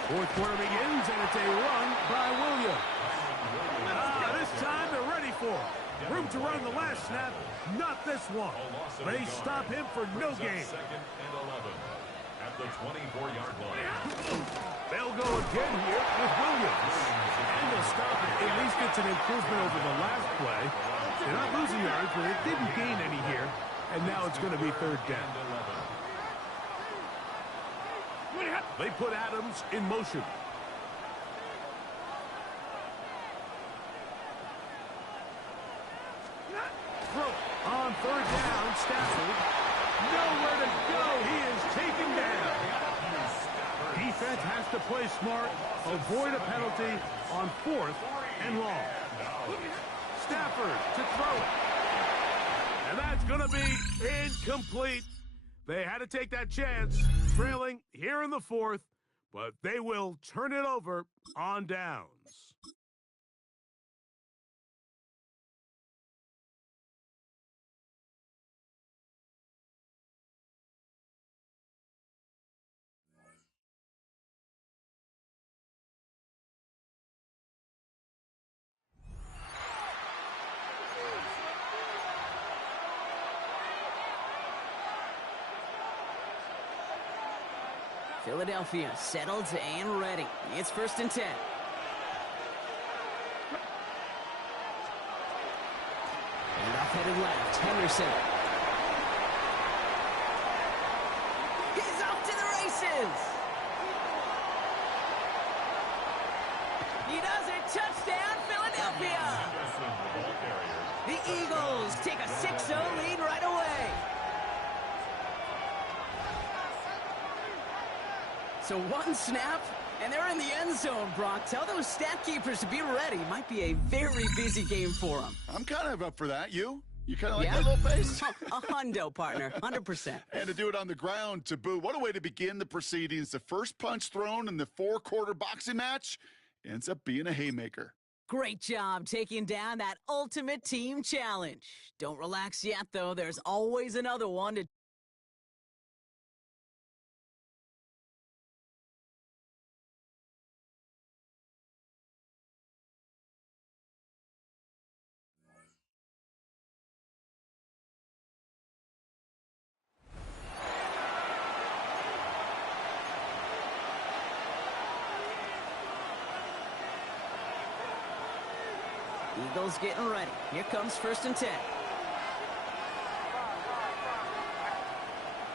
Fourth quarter begins, and it's a run by Williams. This time they're ready for it. Room to run the last snap, not this one. They stop him for no gain. Second and 11 at the 24-yard line. They'll go again here with Williams. And they'll stop it. At least it's an improvement over the last play. They're not losing yards, but it didn't gain any here. And now it's going to be third down. They put Adams in motion. On third down, Stafford. Nowhere to go. He is taken down. Defense has to play smart, avoid a penalty on 4th and long. Stafford to throw it. And that's going to be incomplete. They had to take that chance, trailing here in the 4th, but they will turn it over on downs. Philadelphia settled and ready. It's 1st and 10. And off headed left, Henderson. He's off to the races. He does it. Touchdown, Philadelphia. The Eagles take a 6-0 lead right away. So one snap, and they're in the end zone, Brock. Tell those stat keepers to be ready. Might be a very busy game for them. I'm kind of up for that. You kind of like Yeah? that little pace? A hundo, partner. 100%. And to do it on the ground to boot. What a way to begin the proceedings. The first punch thrown in the 4-quarter boxing match ends up being a haymaker. Great job taking down that ultimate team challenge. Don't relax yet, though. There's always another one to... Eagles getting ready. Here comes 1st and 10.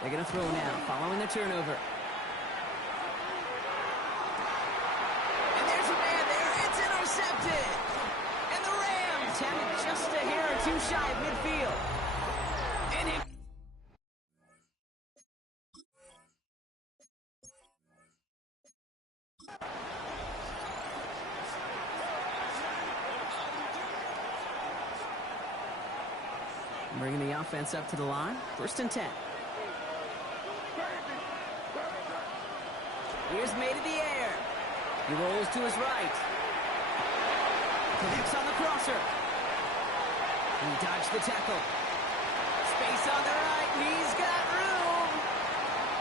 They're going to throw now, following the turnover. And there's a man there. It's intercepted. And the Rams have it just a hair or two shy of midfield. And it... Bringing the offense up to the line. 1st and 10. Here's made in the air. He rolls to his right. Connects on the crosser. He dodged the tackle. Space on the right. He's got room.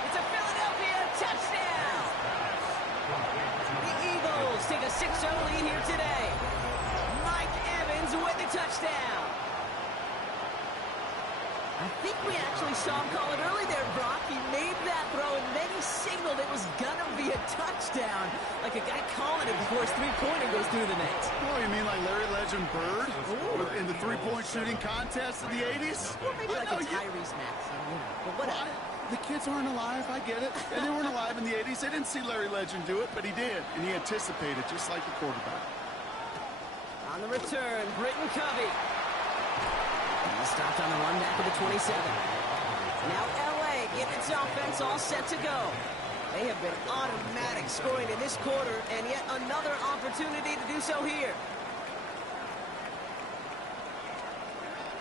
It's a Philadelphia touchdown. The Eagles take a 6-0 lead here today. Mike Evans with the touchdown. I think we actually saw him call it early there, Brock. He made that throw, and then he signaled it was going to be a touchdown. Like a guy calling it before his three-pointer goes through the net. Oh, you mean like Larry Legend Bird in the three-point shooting contest in the 80s? Or maybe like a Tyrese Maxey, but whatever. The kids aren't alive, I get it. And they weren't alive in the 80s. They didn't see Larry Legend do it, but he did. And he anticipated, just like the quarterback. On the return, Britton Covey. He stopped on the run back of the 27. Now L.A. getting its offense all set to go. They have been automatic scoring in this quarter, and yet another opportunity to do so here.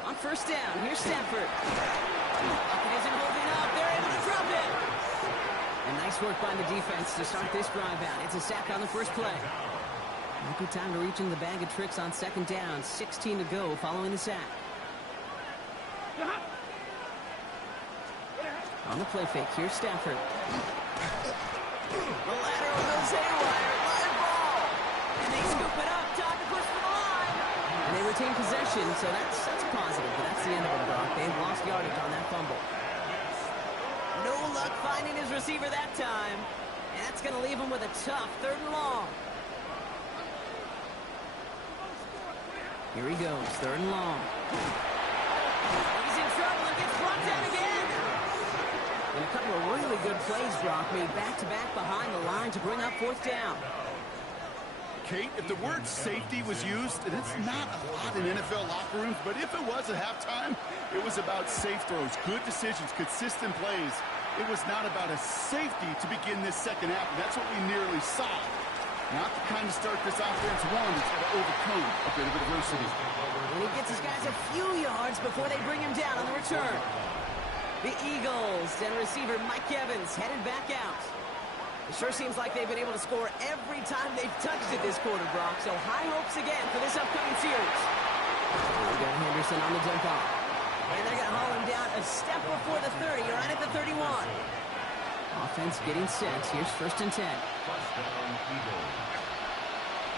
On 1st down, here's Stafford. Bucket isn't holding up. They're able to drop it. And nice work by the defense to start this drive out. It's a sack on the first play. A good time to reach in the bag of tricks on 2nd down. 16 to go following the sack. On the play fake, here's Stafford. The lateral goes haywire. Live ball. And they scoop it up. Time to push for the retain possession, so that's a positive, but that's the end of it, Brock. They've lost yardage on that fumble. No luck finding his receiver that time. And that's going to leave him with a tough 3rd and long. Here he goes, 3rd and long. He's in trouble and gets brought down again. And a couple of really good plays, Brock, made back-to-back behind the line to bring up 4th down. Kate, if the word safety was used, and it's not a lot in NFL locker rooms, but if it was at halftime, it was about safe throws, good decisions, consistent plays. It was not about a safety to begin this second half, and that's what we nearly saw. Not the kind of start this offense wanted to overcome a bit of adversity. And he gets his guys a few yards before they bring him down on the return. The Eagles and receiver Mike Evans headed back out. It sure seems like they've been able to score every time they've touched it this quarter, Brock. So high hopes again for this upcoming series. We got Henderson on the dump off. And they're going to haul him down a step before the 30, right at the 31. Offense getting set. Here's 1st and 10.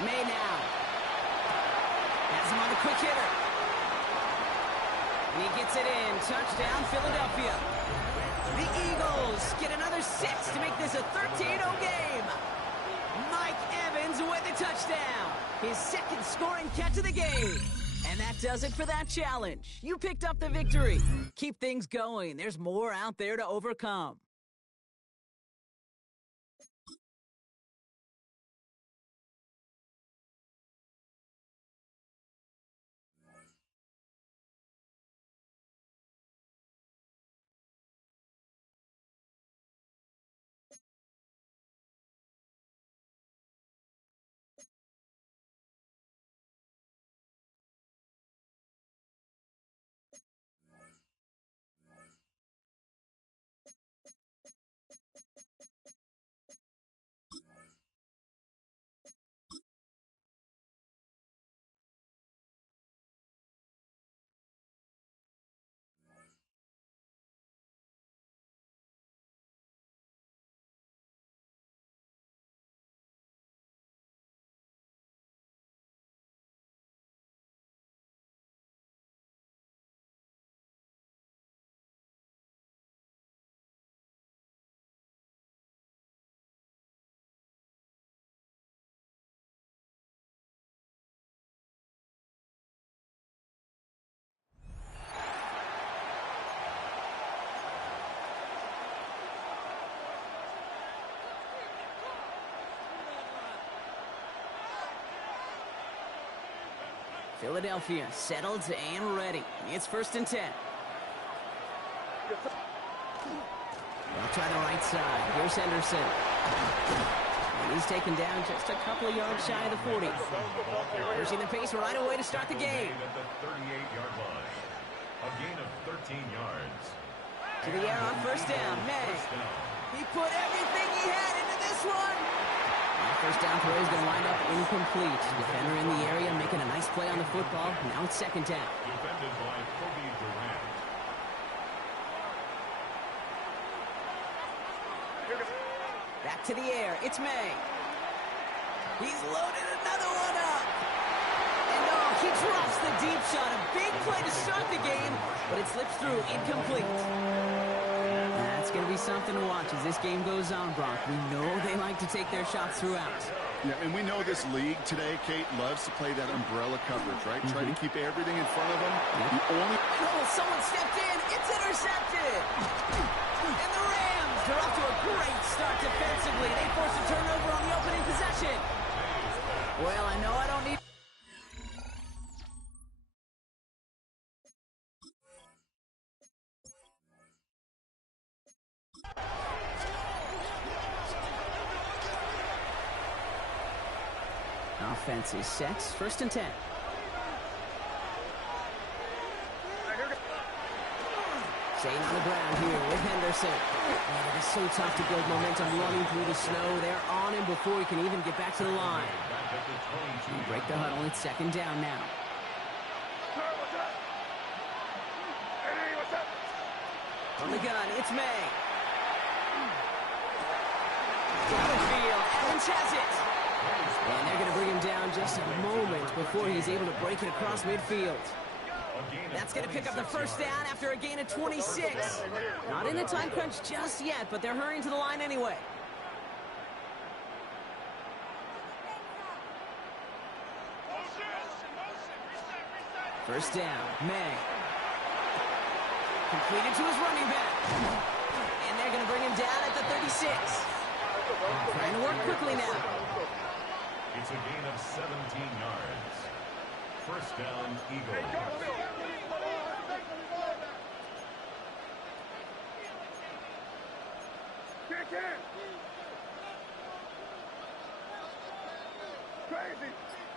May now. Has him on the quick hitter. And he gets it in. Touchdown, Philadelphia. The Eagles get another 6 to make this a 13-0 game. Mike Evans with the touchdown. His 2nd scoring catch of the game. And that does it for that challenge. You picked up the victory. Keep things going. There's more out there to overcome. Philadelphia settled and ready. It's 1st and 10. They'll try the right side. Here's Henderson. And he's taken down just a couple of yards shy of the 40. Pushing the pace right away to start the game. At the 38-yard line. A gain of 13 yards. To the air on 1st down. May. He put everything he had into this one. That 1st down throw is going to wind up incomplete. Defender in the area making a nice play on the football. Now it's 2nd down. Defended by Kobe Durant. Back to the air. It's May. He's loaded another one up. And oh, he drops the deep shot. A big play to start the game, but it slips through incomplete. That's going to be something to watch as this game goes on, Brock. We know they like to take their shots throughout. Yeah, and we know this league today, Kate, loves to play that umbrella coverage, right? Try to keep everything in front of them. The only... Oh, someone stepped in. It's intercepted. And the Rams, they're off to a great start defensively. They force a turnover on the opening possession. Well, I know I don't need... Offense is set. 1st and 10. Staying on the ground here with Henderson. And it is so tough to build momentum running through the snow. They're on him before he can even get back to the line. And break the huddle. It's 2nd down now. On the gun, it's May. Down the field. Evans has it. And they're going to bring him down just a moment before he's able to break it across midfield. That's going to pick up the first down after a gain of 26. Not in a time crunch just yet, but they're hurrying to the line anyway. First down, May. Completed to his running back. And they're going to bring him down at the 36. Trying to work quickly now. It's a gain of 17 yards. First down, Eagles.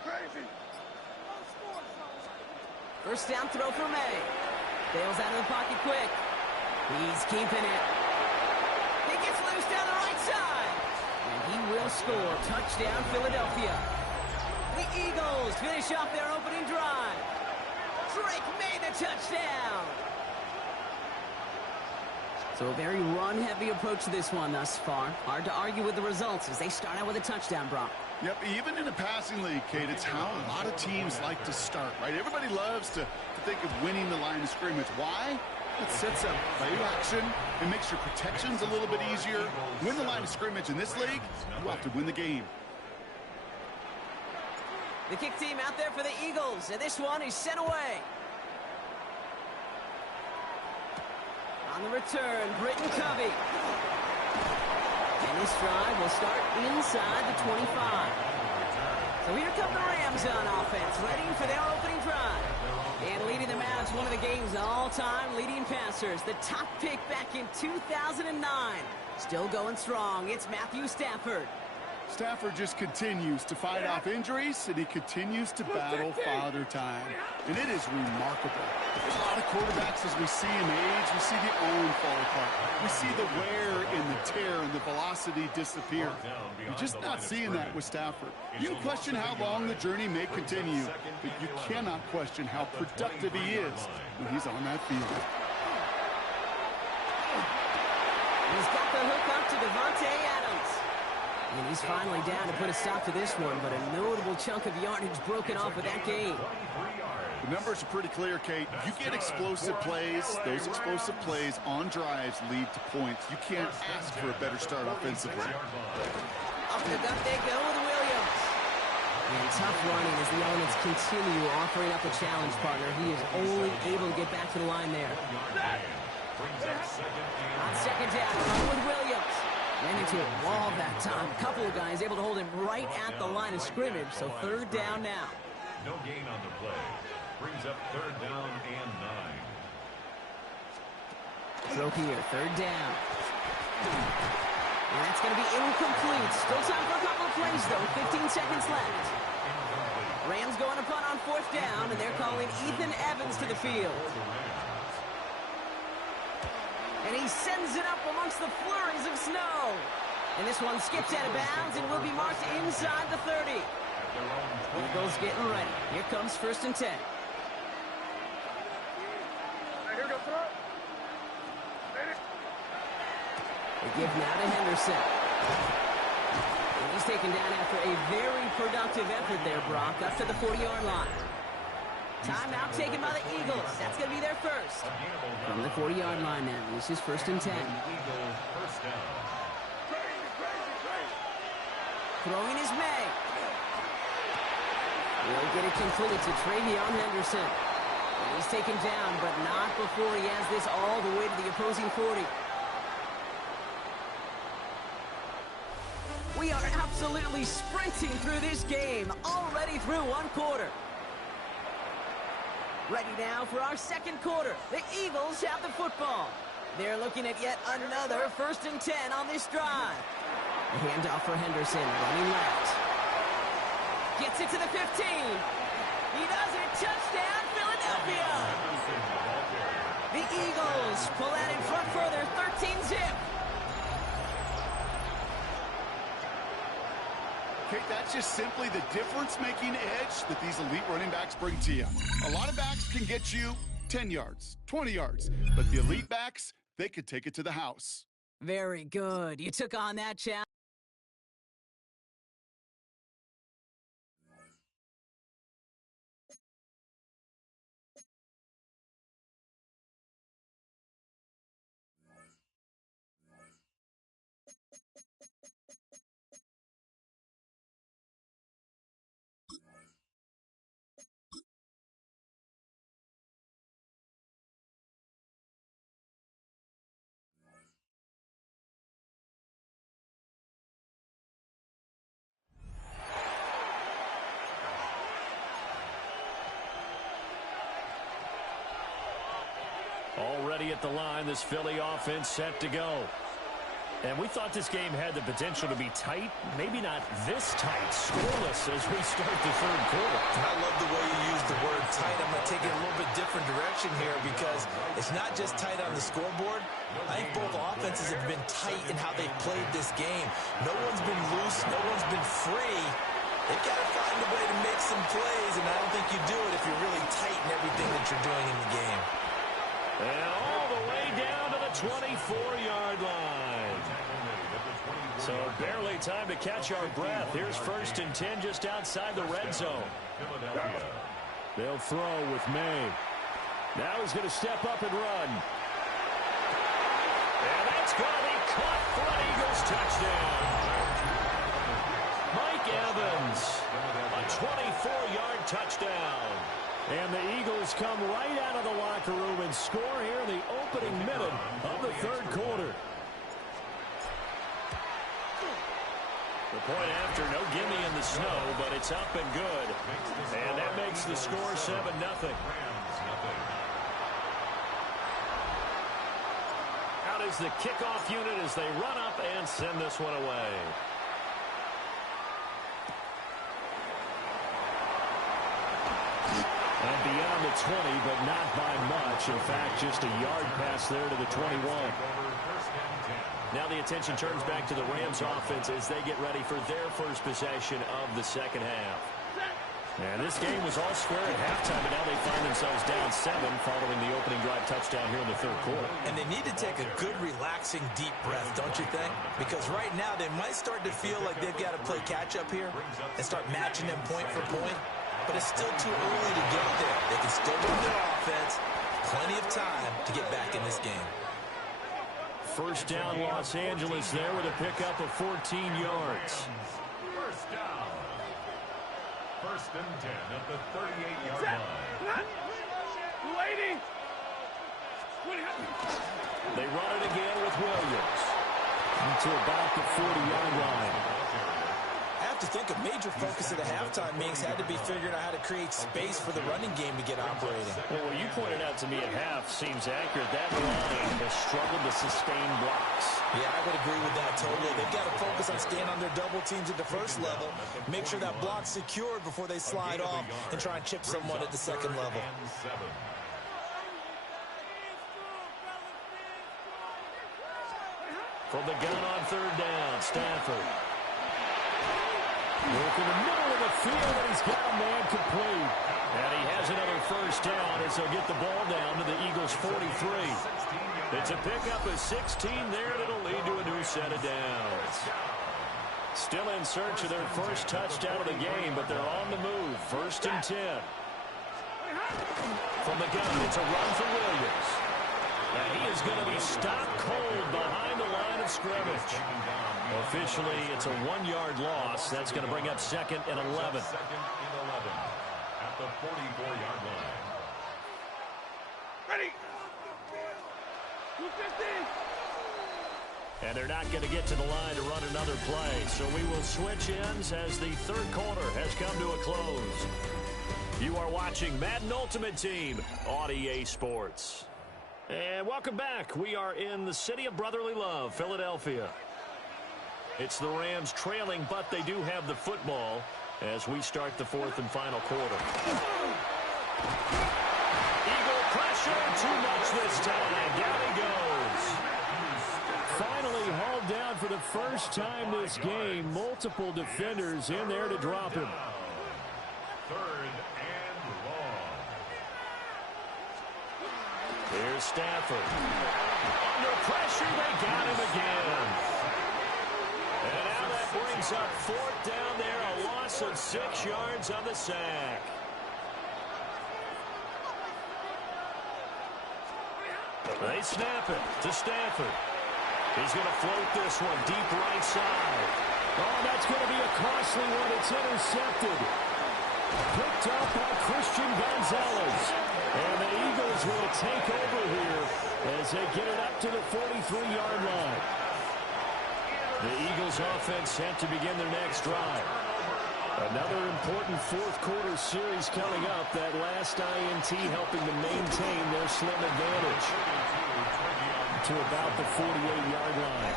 Crazy. First down throw for May. Bails out of the pocket quick. He's keeping it. He gets loose down the right side. And he will score. Touchdown, Philadelphia. The Eagles finish off their opening drive. Drake made the touchdown. So a very run-heavy approach to this one thus far. Hard to argue with the results as they start out with a touchdown, Brock. Yep, even in a passing league, Kate, it's how a lot of teams like to start, right? Everybody loves to think of winning the line of scrimmage. Why? It sets up play action. It makes your protections a little bit easier. Win the line of scrimmage in this league, you have to win the game. The kick team out there for the Eagles, and this one is sent away. On the return, Britton Covey. And this drive will start inside the 25. So here come the Rams on offense, ready for their opening drive. And leading them out is one of the game's all-time leading passers, the top pick back in 2009. Still going strong, it's Matthew Stafford. Stafford just continues to fight off injuries, and he continues to battle Father Time. And it is remarkable. There's a lot of quarterbacks as we see him age, we see the arm fall apart. We see the wear and the tear and the velocity disappear. You're just not seeing that with Stafford. You can question how long the journey may continue, but you cannot question how productive he is when he's on that field. He's got the hook up to Devontae Adams. And he's finally down to put a stop to this one, but a notable chunk of yardage broken off with that game. The numbers are pretty clear, Kate. You get explosive plays. Those explosive plays on drives lead to points. You can't ask for a better start offensively. Up the gut they go with Williams. And tough running as the elements continue offering up a challenge partner. He is only able to get back to the line there. On second down, run with Williams. Ran into a wall that time. A couple of guys able to hold him right at the line of scrimmage. So third down now. No gain on the play. Brings up third down and 9. Throw here, third down. And that's going to be incomplete. Still time for a couple of plays, though. 15 seconds left. Rams going to punt on fourth down, and they're calling Ethan Evans to the field. And he sends it up amongst the flurries of snow. And this one skips out of bounds and will be marked inside the 30. Eagles getting ready. Here comes first and 10. They give now to Henderson. And he's taken down after a very productive effort there, Brock, up to the 40-yard line. Timeout taken by the Eagles. That's going to be their first. From the 40-yard line now. This is first and 10. Throwing is May. Will get it complete to Travion Henderson. And he's taken down, but not before he has this all the way to the opposing 40. We are absolutely sprinting through this game, already through one quarter. Ready now for our second quarter. The Eagles have the football. They're looking at yet another first and 10 on this drive. A handoff for Henderson, running left. Gets it to the 15. He does it. Touchdown, Philadelphia. The Eagles pull out in front for their 13-zip. Kate, that's just simply the difference-making edge that these elite running backs bring to you. A lot of backs can get you 10 yards, 20 yards, but the elite backs, they could take it to the house. Very good. You took on that challenge. the line. This Philly offense set to go. And we thought this game had the potential to be tight. Maybe not this tight, scoreless as we start the third quarter. I love the way you use the word tight. I'm going to take it a little bit different direction here because it's not just tight on the scoreboard. I think both offenses have been tight in how they've played this game. No one's been loose. No one's been free. They've got to find a way to make some plays, and I don't think you do it if you're really tight in everything that you're doing in the game. And all the way down to the 24-yard line. So barely time to catch our breath. Here's 1st and 10 just outside the red zone. They'll throw with May. Now he's going to step up and run. And that's going to be caught for an Eagles touchdown. Mike Evans, a 24-yard touchdown. And the Eagles come right out of the locker room and score here in the opening minute of the third quarter. The point after, no gimme in the snow, but it's up and good. And that makes the score 7-0. Out is the kickoff unit as they run up and send this one away. And beyond the 20, but not by much. In fact, just a yard pass there to the 21. Now the attention turns back to the Rams offense as they get ready for their first possession of the second half. And this game was all square at halftime, and now they find themselves down 7 following the opening drive touchdown here in the third quarter. And they need to take a good, relaxing, deep breath, don't you think? Because right now they might start to feel like they've got to play catch-up here and start matching them point for point. But it's still too early to get there. They can still run their offense. Plenty of time to get back in this game. First down, Los Angeles there with a pickup of 14 yards. First down. 1st and 10 at the 38-yard line. Lady. They run it again with Williams. To about the 40-yard line. I have to think a major focus of the halftime meetings had to be figuring out how to create space for the running game to get operating. Well, what you pointed out to me at half seems accurate. That line has struggled to sustain blocks. Yeah, I would agree with that totally. They've got to focus on staying on their double teams at the first level, make sure that block's secured before they slide off and try and chip someone at the second level. From the gun on 3rd down, Stafford. Work in the middle of the field, and he's got a man complete. And he has another first down as they'll get the ball down to the Eagles' 43. It's a pickup of 16 there, and it'll lead to a new set of downs. Still in search of their first touchdown of the game, but they're on the move. 1st and 10. From the gun, it's a run for Williams. And he is going to be stopped cold behind the line of scrimmage. Officially, it's a 1-yard loss. That's going to bring up 2nd and 11. 2nd and 11 at the 44-yard line. Ready. 250. And they're not going to get to the line to run another play. So we will switch ends as the third quarter has come to a close. You are watching Madden Ultimate Team on EA Sports. And welcome back. We are in the city of brotherly love, Philadelphia. It's the Rams trailing, but they do have the football as we start the 4th and final quarter. Eagle pressure, too much this time. Down he goes. Finally hauled down for the first time this game. Multiple defenders in there to drop him. 3rd and long. Here's Stafford. Under pressure, they got him again. And now that brings up 4th down there, a loss of 6 yards on the sack. They snap it to Stafford. He's going to float this one deep right side. Oh, that's going to be a costly one. It's intercepted. Picked up by Christian Gonzalez. And the Eagles will take over here as they get it up to the 43-yard line. The Eagles offense set to begin their next drive. Another important fourth quarter series coming up. That last INT helping to maintain their slim advantage. to about the 48-yard line.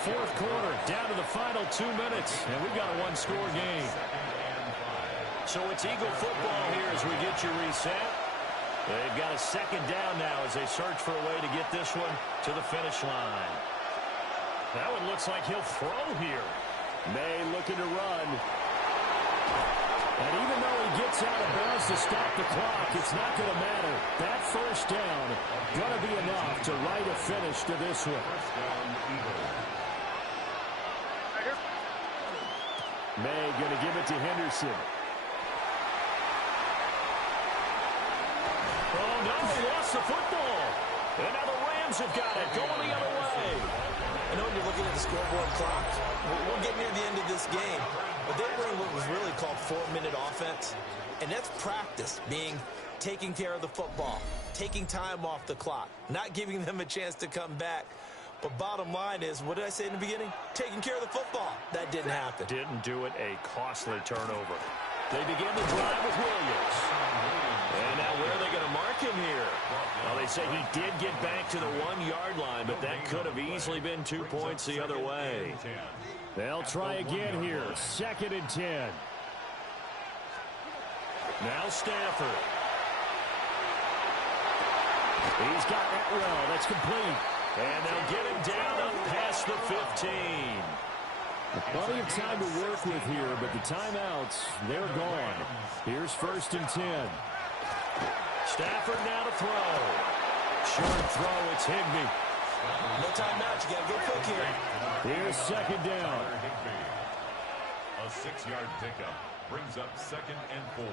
Fourth quarter, down to the final 2 minutes, and we've got a one-score game. So it's Eagle football here as we get you reset. They've got a second down now as they search for a way to get this one to the finish line. That one looks like he'll throw here. May looking to run. And even though he gets out of bounds to stop the clock, it's not going to matter. That first down going to be enough to write a finish to this one. May going to give it to Henderson. Oh, no, he lost the football. And now the Rams have got it, going the other way. I know when you're looking at the scoreboard clock, we're getting near the end of this game, but they were in what was really called 4-minute offense, and that's practice, being taking care of the football, taking time off the clock, not giving them a chance to come back. But bottom line is, what did I say in the beginning? Taking care of the football. That didn't happen. Didn't do it, a costly turnover. They begin the drive with Williams. And now where are they going to mark him here? Well, they say he did get back to the 1-yard line, but that could have easily been 2 points the other way. They'll try again here. 2nd and 10. Now Stafford. He's got Atwell. That's complete. And they'll get him down up past the 15. Plenty of time to work with here, but the timeouts, they're gone. Here's 1st and 10. Stafford now to throw. Short throw, it's Higbee. No timeouts, you got to go quick here. Here's 2nd down. A 6-yard pickup brings up 2nd and 4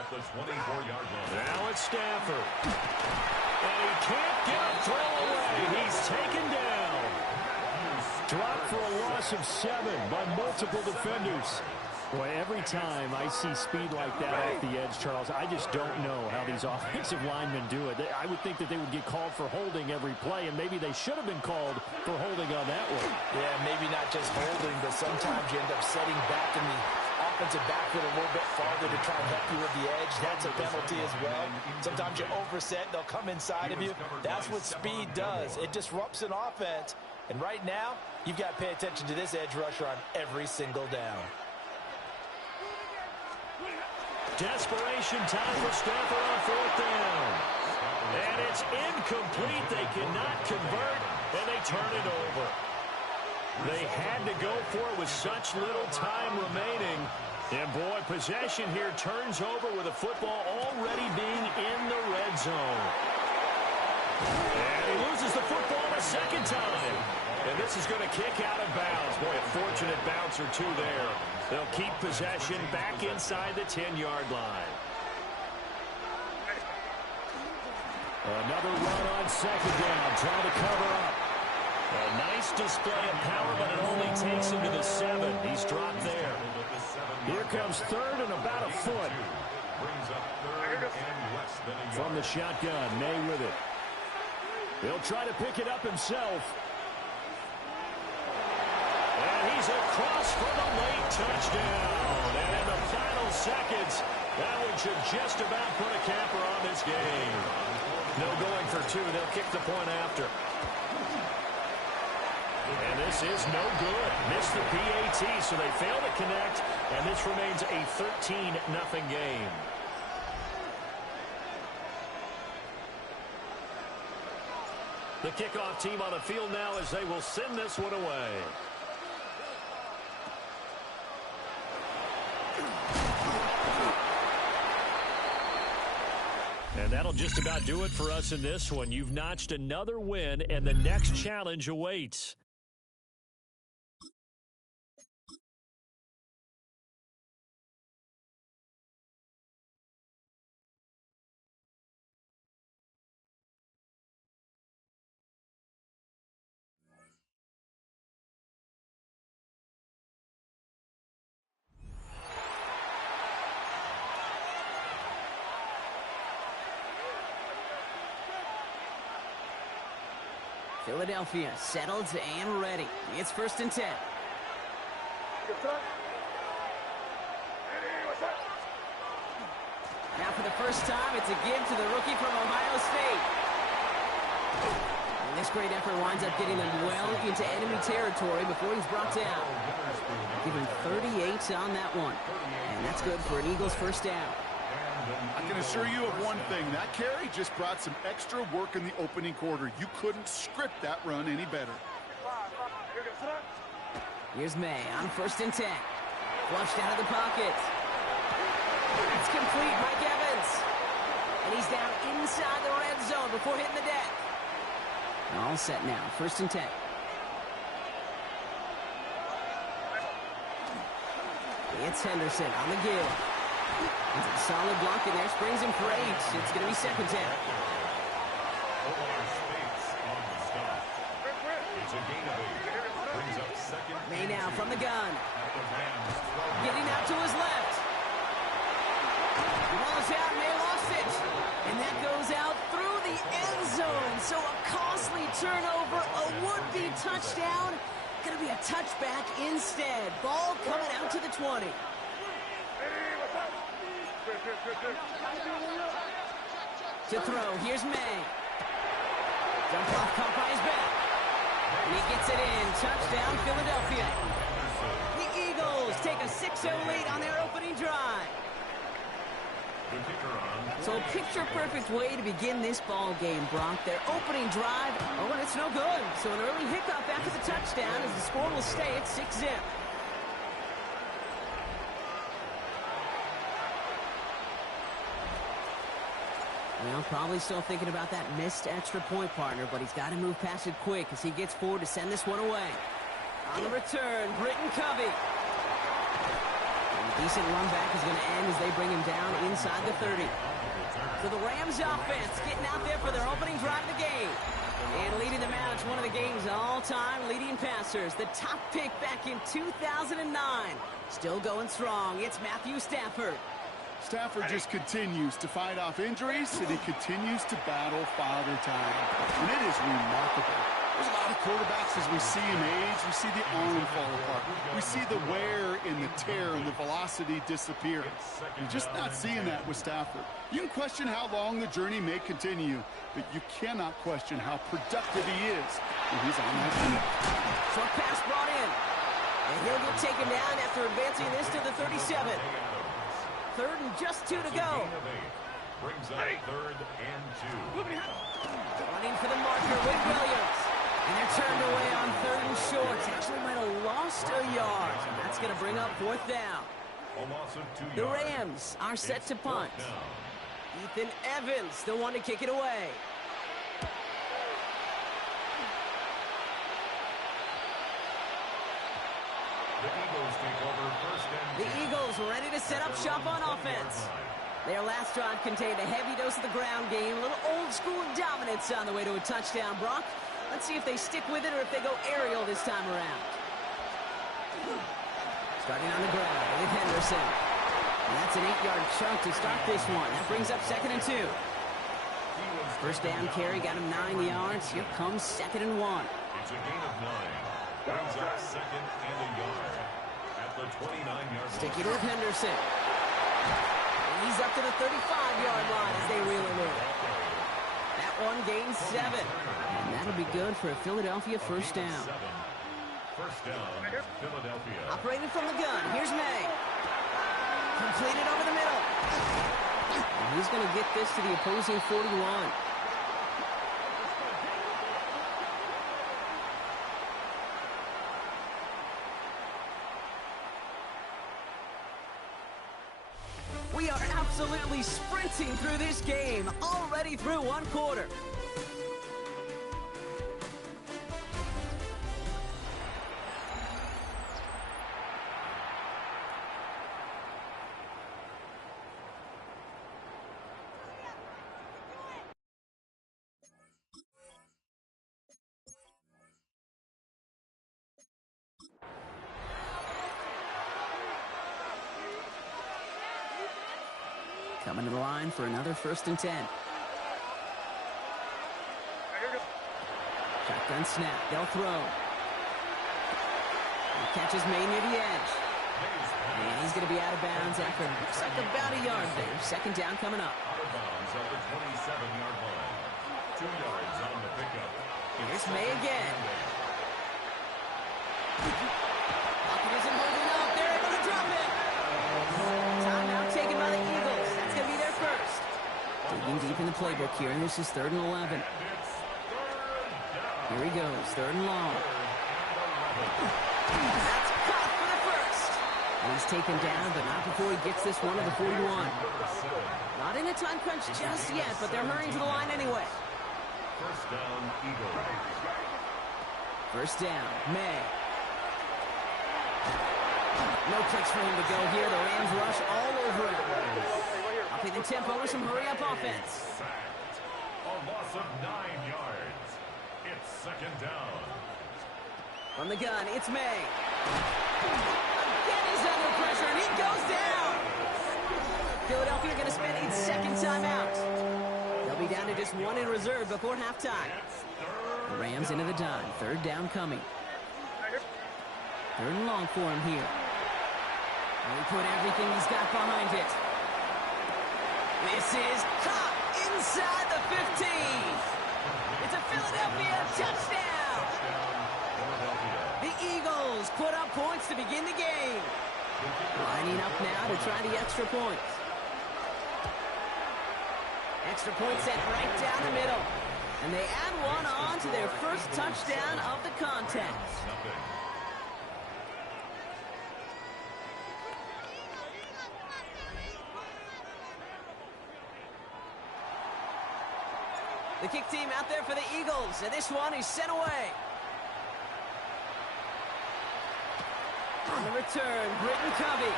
at the 24-yard line. Now it's Stafford. And he can't get a throw away. He's taken down. Dropped for a loss of 7 by multiple defenders. Boy, every time I see speed like that off the edge, Charles, I just don't know how these offensive linemen do it. I would think that they would get called for holding every play, and maybe they should have been called for holding on that one. Yeah, maybe not just holding, but sometimes you end up setting back in the offensive backfield a little bit farther to try and help you with the edge. That's a penalty as well. Sometimes you overset, they'll come inside of you. That's what speed does. It disrupts an offense. And right now, you've got to pay attention to this edge rusher on every single down. Desperation time for Stafford on 4th down. And it's incomplete. They cannot convert, and they turn it over. They had to go for it with such little time remaining. And, boy, possession here turns over with the football already being in the red zone. And he loses the football a second time. And this is going to kick out of bounds. Boy, a fortunate bounce or two there. They'll keep possession back inside the 10-yard line. Another run on 2nd down, trying to cover up. A nice display of power, but it only takes him to the 7. He's dropped there. Here comes 3rd and about a foot. Brings up 3rd and less than a yard. From the shotgun, May with it. He'll try to pick it up himself. And he's across for the late touchdown. And in the final seconds, that one should just about put a capper on this game. No going for 2. They'll kick the point after. And this is no good. Missed the PAT, so they fail to connect, and this remains a 13-0 game. The kickoff team on the field now as they will send this one away. And that'll just about do it for us in this one. You've notched another win, and the next challenge awaits. Philadelphia settled and ready. It's 1st and 10. Now for the first time, it's a give to the rookie from Ohio State. And this great effort winds up getting them well into enemy territory before he's brought down. Give him 38 on that one. And that's good for an Eagles first down. I can assure you of one thing. That carry just brought some extra work in the opening quarter. You couldn't script that run any better. Here's May on 1st and 10. Flushed out of the pocket. It's complete, Mike Evans. And he's down inside the red zone before hitting the deck. All set now, 1st and 10. It's Henderson on the give. It's a solid block in there, springs him for 8. It's going to be 2nd down. It's a gain of 8. Brings up 2nd. May now from the gun. Getting out to his left. The ball's out, May lost it. And that goes out through the end zone. So a costly turnover, a would-be touchdown. Going to be a touchback instead. Ball coming out to the 20. To throw, here's May. Jump off, caught by his back. And he gets it in. Touchdown, Philadelphia. The Eagles take a 6-0 lead on their opening drive. So a picture-perfect way to begin this ball game, Brock. Their opening drive, oh, and it's no good. So an early hiccup after the touchdown as the score will stay at 6-0. Well, probably still thinking about that missed extra point, partner, but he's got to move past it quick as he gets forward to send this one away. On the return, Britton Covey. And a decent run back is going to end as they bring him down inside the 30. So the Rams offense getting out there for their opening drive of the game. And leading the match, one of the game's all-time leading passers. The top pick back in 2009. Still going strong. It's Matthew Stafford. Stafford just continues to fight off injuries, and he continues to battle Father Time. And it is remarkable. There's a lot of quarterbacks as we see him age, we see the arm fall apart. We see the wear and the tear and the velocity disappear. You're just not seeing that with Stafford. You can question how long the journey may continue, but you cannot question how productive he is when he's on that field. Short pass brought in. And he'll get taken down after advancing this to the 37. 3rd and just 2 to go. Brings up 3rd and 2. Running for the marker with Williams. And they're turned away on 3rd and short. Actually might have lost a yard. And that's going to bring up 4th down. A loss of 2 The yards. Rams are set to punt. Ethan Evans, the one to kick it away. The Eagles take over 1st and 10. The Eagles ready to set up shop on offense. Their last drive contained a heavy dose of the ground game, a little old-school dominance on the way to a touchdown, Brock. Let's see if they stick with it or if they go aerial this time around. Starting on the ground with Henderson. And that's an 8-yard chunk to start this one. That brings up 2nd and 2. First down carry, got him 9 yards. Here comes 2nd and 1. It's a gain of 9. Brings up 2nd and a yard at the 29-yard line. Sticking with Henderson. And he's up to the 35-yard line as they reel him in. That one gains 7. And that'll be good for a Philadelphia first down. First down, Philadelphia. Operated from the gun. Here's May. Completed over the middle. And he's going to get this to the opposing 41. We are absolutely sprinting through this game, already through one quarter. Coming to the line for another 1st and 10. Shotgun snap. They'll throw. He catches May near the edge. And he's going to be out of bounds after looks like about a yard there. 2nd down coming up. Out of bounds at the 27-yard line. 2 yards on the pickup. Here's May again. Pocket isn't holding up. They're able to drop it. Timeout taken by the Eagles. That's going to be their first. Digging deep in the playbook here, and this is 3rd and 11. Here he goes, 3rd and long. That's caught for the first. And he's taken down, but not before he gets this one to the 41. Not in a time crunch just yet, but they're hurrying to the line anyway. First down, Eagles. First down, May. No place for him to go here. The Rams rush all over him. Upping the tempo with some hurry-up offense. A loss of 9 yards. It's 2nd down. From the gun, it's May. Again, he's under pressure, and he goes down. Philadelphia going to spend its 2nd timeout. They'll be down to just 1 in reserve before halftime. The Rams into the dime. 3rd down coming. 3rd and long for him here. And he put everything he's got behind it. This is caught inside the 15. It's a Philadelphia touchdown. The Eagles put up points to begin the game. Lining up now to try the extra points. Extra point set right down the middle. And they add one on to their first touchdown of the contest. The kick team out there for the Eagles, and this one is sent away. On the return, Britton Covey.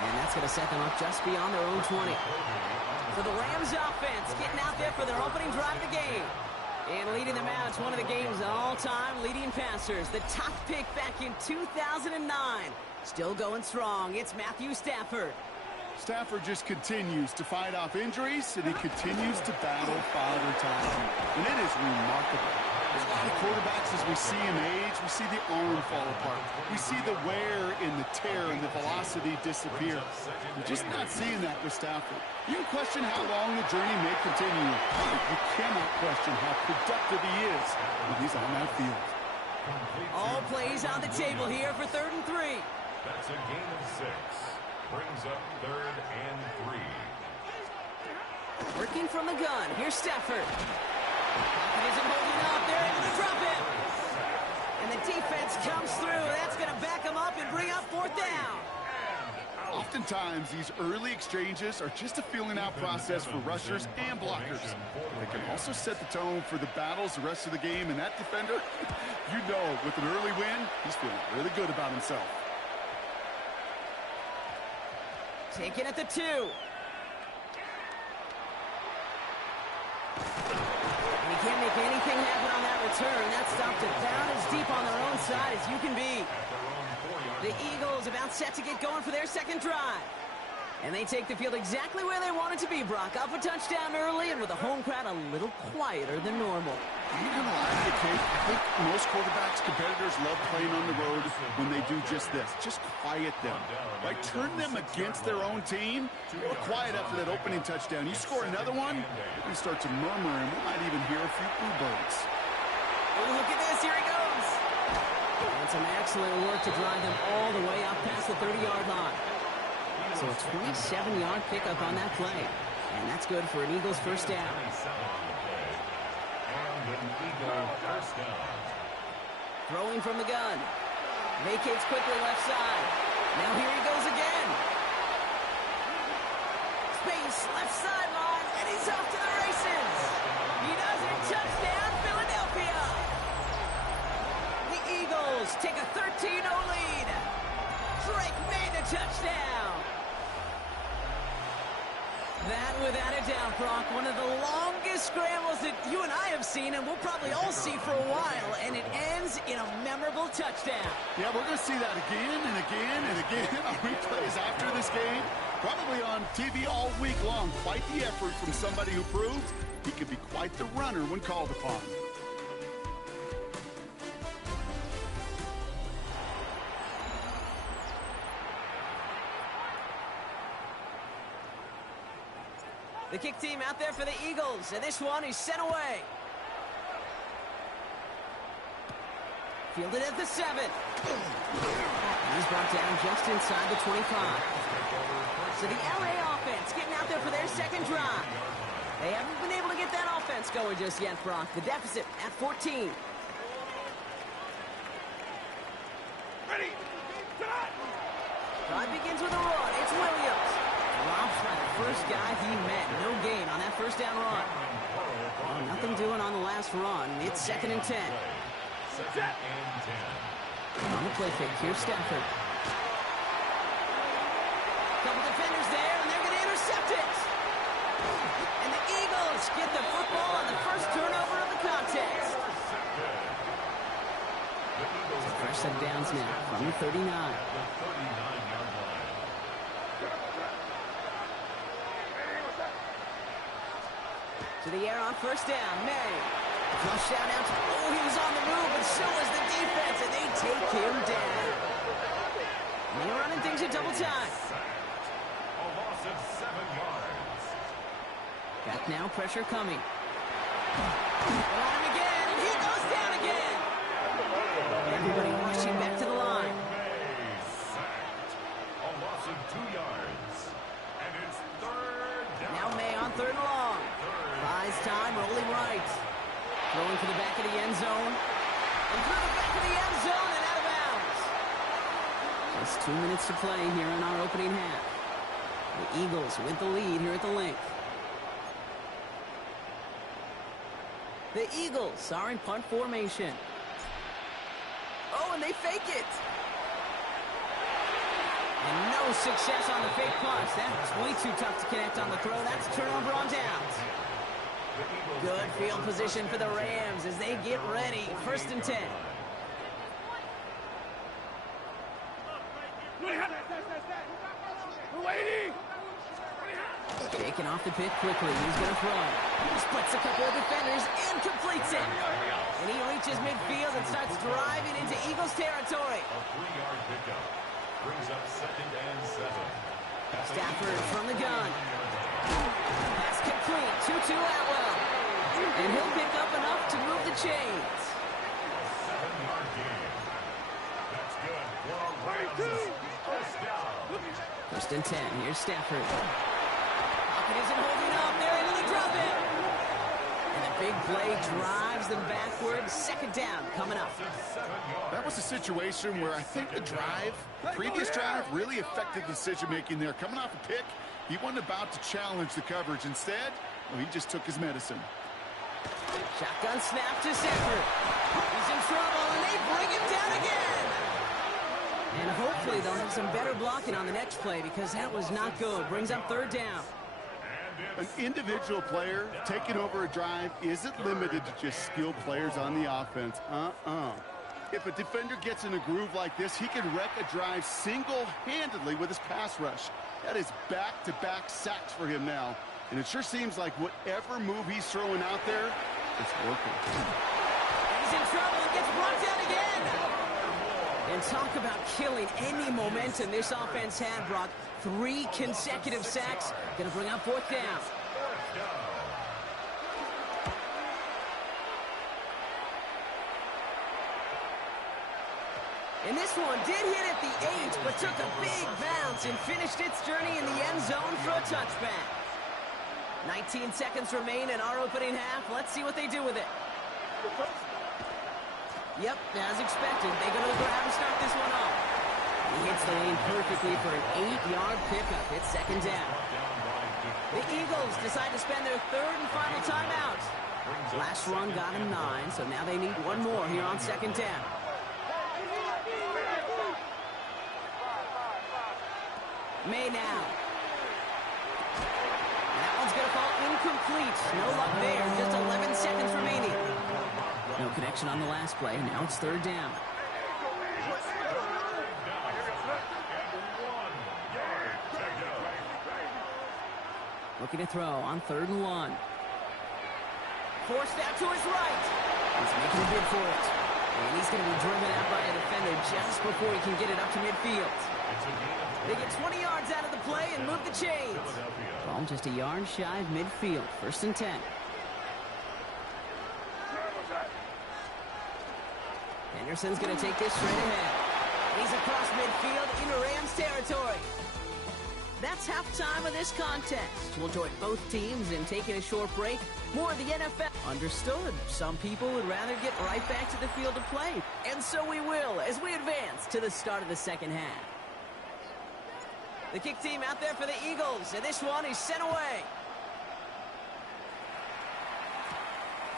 And that's going to set them up just beyond their own 20. So the Rams offense getting out there for their opening drive of the game. And leading them out, it's one of the game's all-time leading passers. The top pick back in 2009. Still going strong. It's Matthew Stafford. Stafford just continues to fight off injuries, and he continues to battle Father Time. And it is remarkable. There's a lot of quarterbacks, as we see him age, we see the arm fall apart. We see the wear and the tear and the velocity disappear. We're just not seeing that with Stafford. You can question how long the journey may continue, but you cannot question how productive he is when he's on that field. All plays on the table here for 3rd and 3. That's a gain of 6. Brings up 3rd and 3. Working from the gun. Here's Stafford. Pocket isn't holding up. They're able to drop it. And the defense comes through. That's going to back them up and bring up 4th down. Oftentimes, these early exchanges are just a feeling-out process for rushers and blockers. They can also set the tone for the battles the rest of the game, and that defender, you know, with an early win, he's feeling really good about himself. Taken at the 2. And he can't make anything happen on that return. That stopped about as deep on their own side as you can be. The Eagles about set to get going for their 2nd drive. And they take the field exactly where they want it to be, Brock. Up a touchdown early and with a home crowd a little quieter than normal. I'm not going to lie to you, Kate. I think most quarterbacks, competitors love playing on the road when they do just this. Just quiet them. Right? Turn them against their own team. Or quiet after that opening touchdown. You score another one, you can start to murmur, and we might even hear a few bluebirds. Oh, look at this. Here he goes. And some excellent work to drive them all the way up past the 30-yard line. So a 27-yard pickup on that play. And that's good for an Eagles first down. Throwing from the gun. Vacates quickly left side. Now here he goes again. Space, left sideline, and he's off to the races. He does it. Touchdown, Philadelphia. The Eagles take a 13-0 lead. Drake made the touchdown. That, without a doubt, Brock, one of the longest scrambles that you and I have seen, and we'll probably all see for a while, and it ends in a memorable touchdown. Yeah, we're going to see that again and again and again on replays after this game, probably on TV all week long. Quite the effort from somebody who proved he could be quite the runner when called upon. The kick team out there for the Eagles, and this one is sent away. Fielded at the 7. He's brought down just inside the 25. So the LA offense getting out there for their second drive. They haven't been able to get that offense going just yet, Brock. The deficit at 14. Ready. Drive begins with a run. It's Williams. Drops by the first guy he met. No gain on that first down run. Well, nothing doing on the last run. It's 2nd and 10. On the play fake, here's Stafford. Couple defenders there, and they're going to intercept it. And the Eagles get the football on the first turnover of the contest. So fresh set of downs now from the 39. To the air on first down, May. Flush out out. Oh, he was on the move, and so was the defense, and they take him down. And they're running things at double time. A loss of 7 yards. Back now, pressure coming. They're on him again, and he goes down again. Everybody rushing back to the line. Sacked. A loss of 2 yards. And it's 3rd down. Now May on 3rd and long. Buys time, rolling right. Throwing to the back of the end zone. And through the back of the end zone and out of bounds. Just 2 minutes to play here in our opening half. The Eagles with the lead here at the link. The Eagles are in punt formation. Oh, and they fake it. And no success on the fake punt. That was way too tough to connect on the throw. That's a turnover on downs. Good field position for the Rams as they get ready. 1st and 10. We're waiting. Shaking off the pick quickly. He's going to throw. Splits a couple of defenders and completes it. And he reaches midfield and starts driving into Eagles territory. A 3-yard pickup. Brings up 2nd and 7. Stafford from the gun. Pass complete. 2-2 Atwell. And he'll pick up enough to move the chains. 7-yard gain. That's good for a Rams. First down. 1st and 10. Here's Stafford. Pocket isn't holding up. They're able to drop it. And the big play drives them backwards. 2nd down coming up. That was a situation where I think the previous drive, really affected the decision-making there. Coming off a pick, he wasn't about to challenge the coverage. Instead, well, he just took his medicine. Shotgun snap to Stafford. He's in trouble, and they bring him down again. And hopefully they'll have some better blocking on the next play because that was not good. Brings up 3rd down. An individual player taking over a drive isn't limited to just skilled players on the offense. If a defender gets in a groove like this, he can wreck a drive single-handedly with his pass rush. That is back-to-back sacks for him now. And it sure seems like whatever move he's throwing out there, it's working. He's in trouble and gets brought down again. And talk about killing any momentum this offense had, Brock. 3 consecutive sacks. Going to bring up 4th down. And this one did hit at the 8, but took a big bounce and finished its journey in the end zone for a touchback. 19 seconds remain in our opening half. Let's see what they do with it. Yep, as expected, they go to the ground and start this one off. He hits the lane perfectly for an 8-yard pickup. It's 2nd down. The Eagles decide to spend their 3rd and final timeout. Last run got him 9, so now they need one more here on 2nd down. May now. That one's going to fall incomplete. No luck there. Just 11 seconds remaining. No connection on the last play. Now it's 3rd down. Looking to throw on 3rd and 1. Forced out to his right. He's making a bid for it. And he's going to be driven out by a defender just before he can get it up to midfield. They get 20 yards out of the play and move the chains. Ball just a yard shy of midfield. 1st and 10. Henderson's going to take this straight ahead. He's across midfield into Rams territory. That's halftime of this contest. We'll join both teams in taking a short break. More of the NFL. Understood. Some people would rather get right back to the field of play. And so we will as we advance to the start of the second half. The kick team out there for the Eagles. And this one is sent away.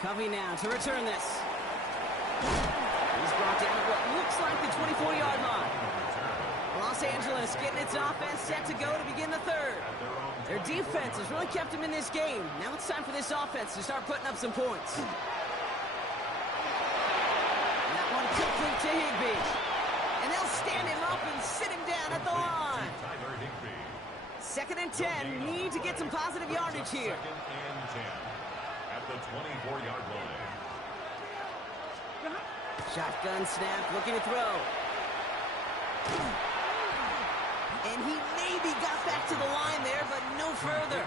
Covey now to return this. He's brought down at what looks like the 24-yard line. Los Angeles getting its offense set to go to begin the third. Their defense has really kept them in this game. Now it's time for this offense to start putting up some points. And that one complete to Higbee. And they'll stand him up and sit him down at the line. 2nd and 10. Need to get some positive yardage here. 2nd and 10 at the 24-yard line. Shotgun snap, looking to throw. And he maybe got back to the line there, but no further.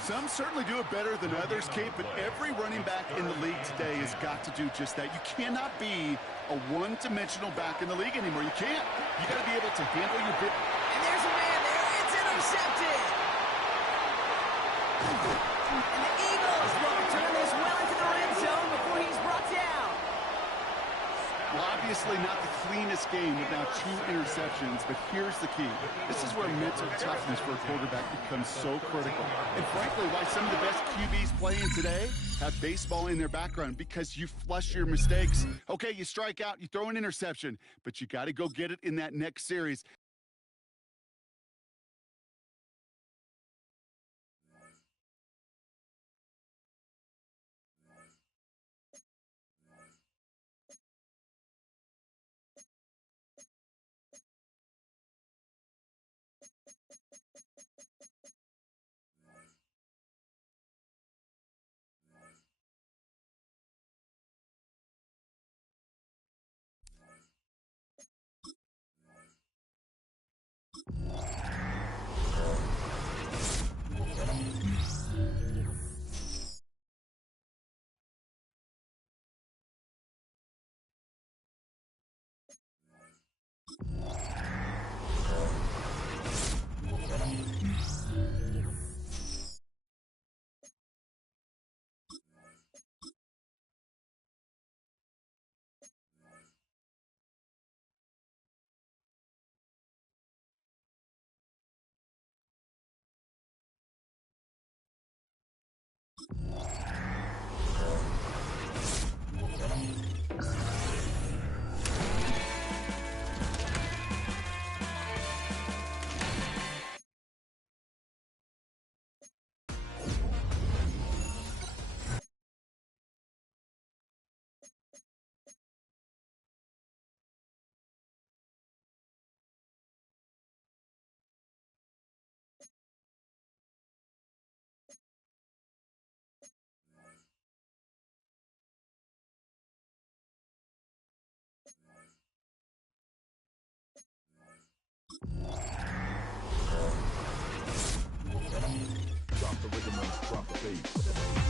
Some certainly do it better than others, Kate, but every running back in the league today has got to do just that. You cannot be a one-dimensional back in the league anymore. You can't. You got to be able to handle your bit. And there's a man there. It's intercepted. And the Eagles will return this well into the red zone before he's brought down. Well, obviously not the cleanest game with now 2 interceptions, but here's the key. This is where mental toughness for a quarterback becomes so critical. And frankly, why some of the best QBs playing today have baseball in their background, because you flush your mistakes. Okay, you strike out, you throw an interception, but you got to go get it in that next series. Drop the rhythm and drop the bass.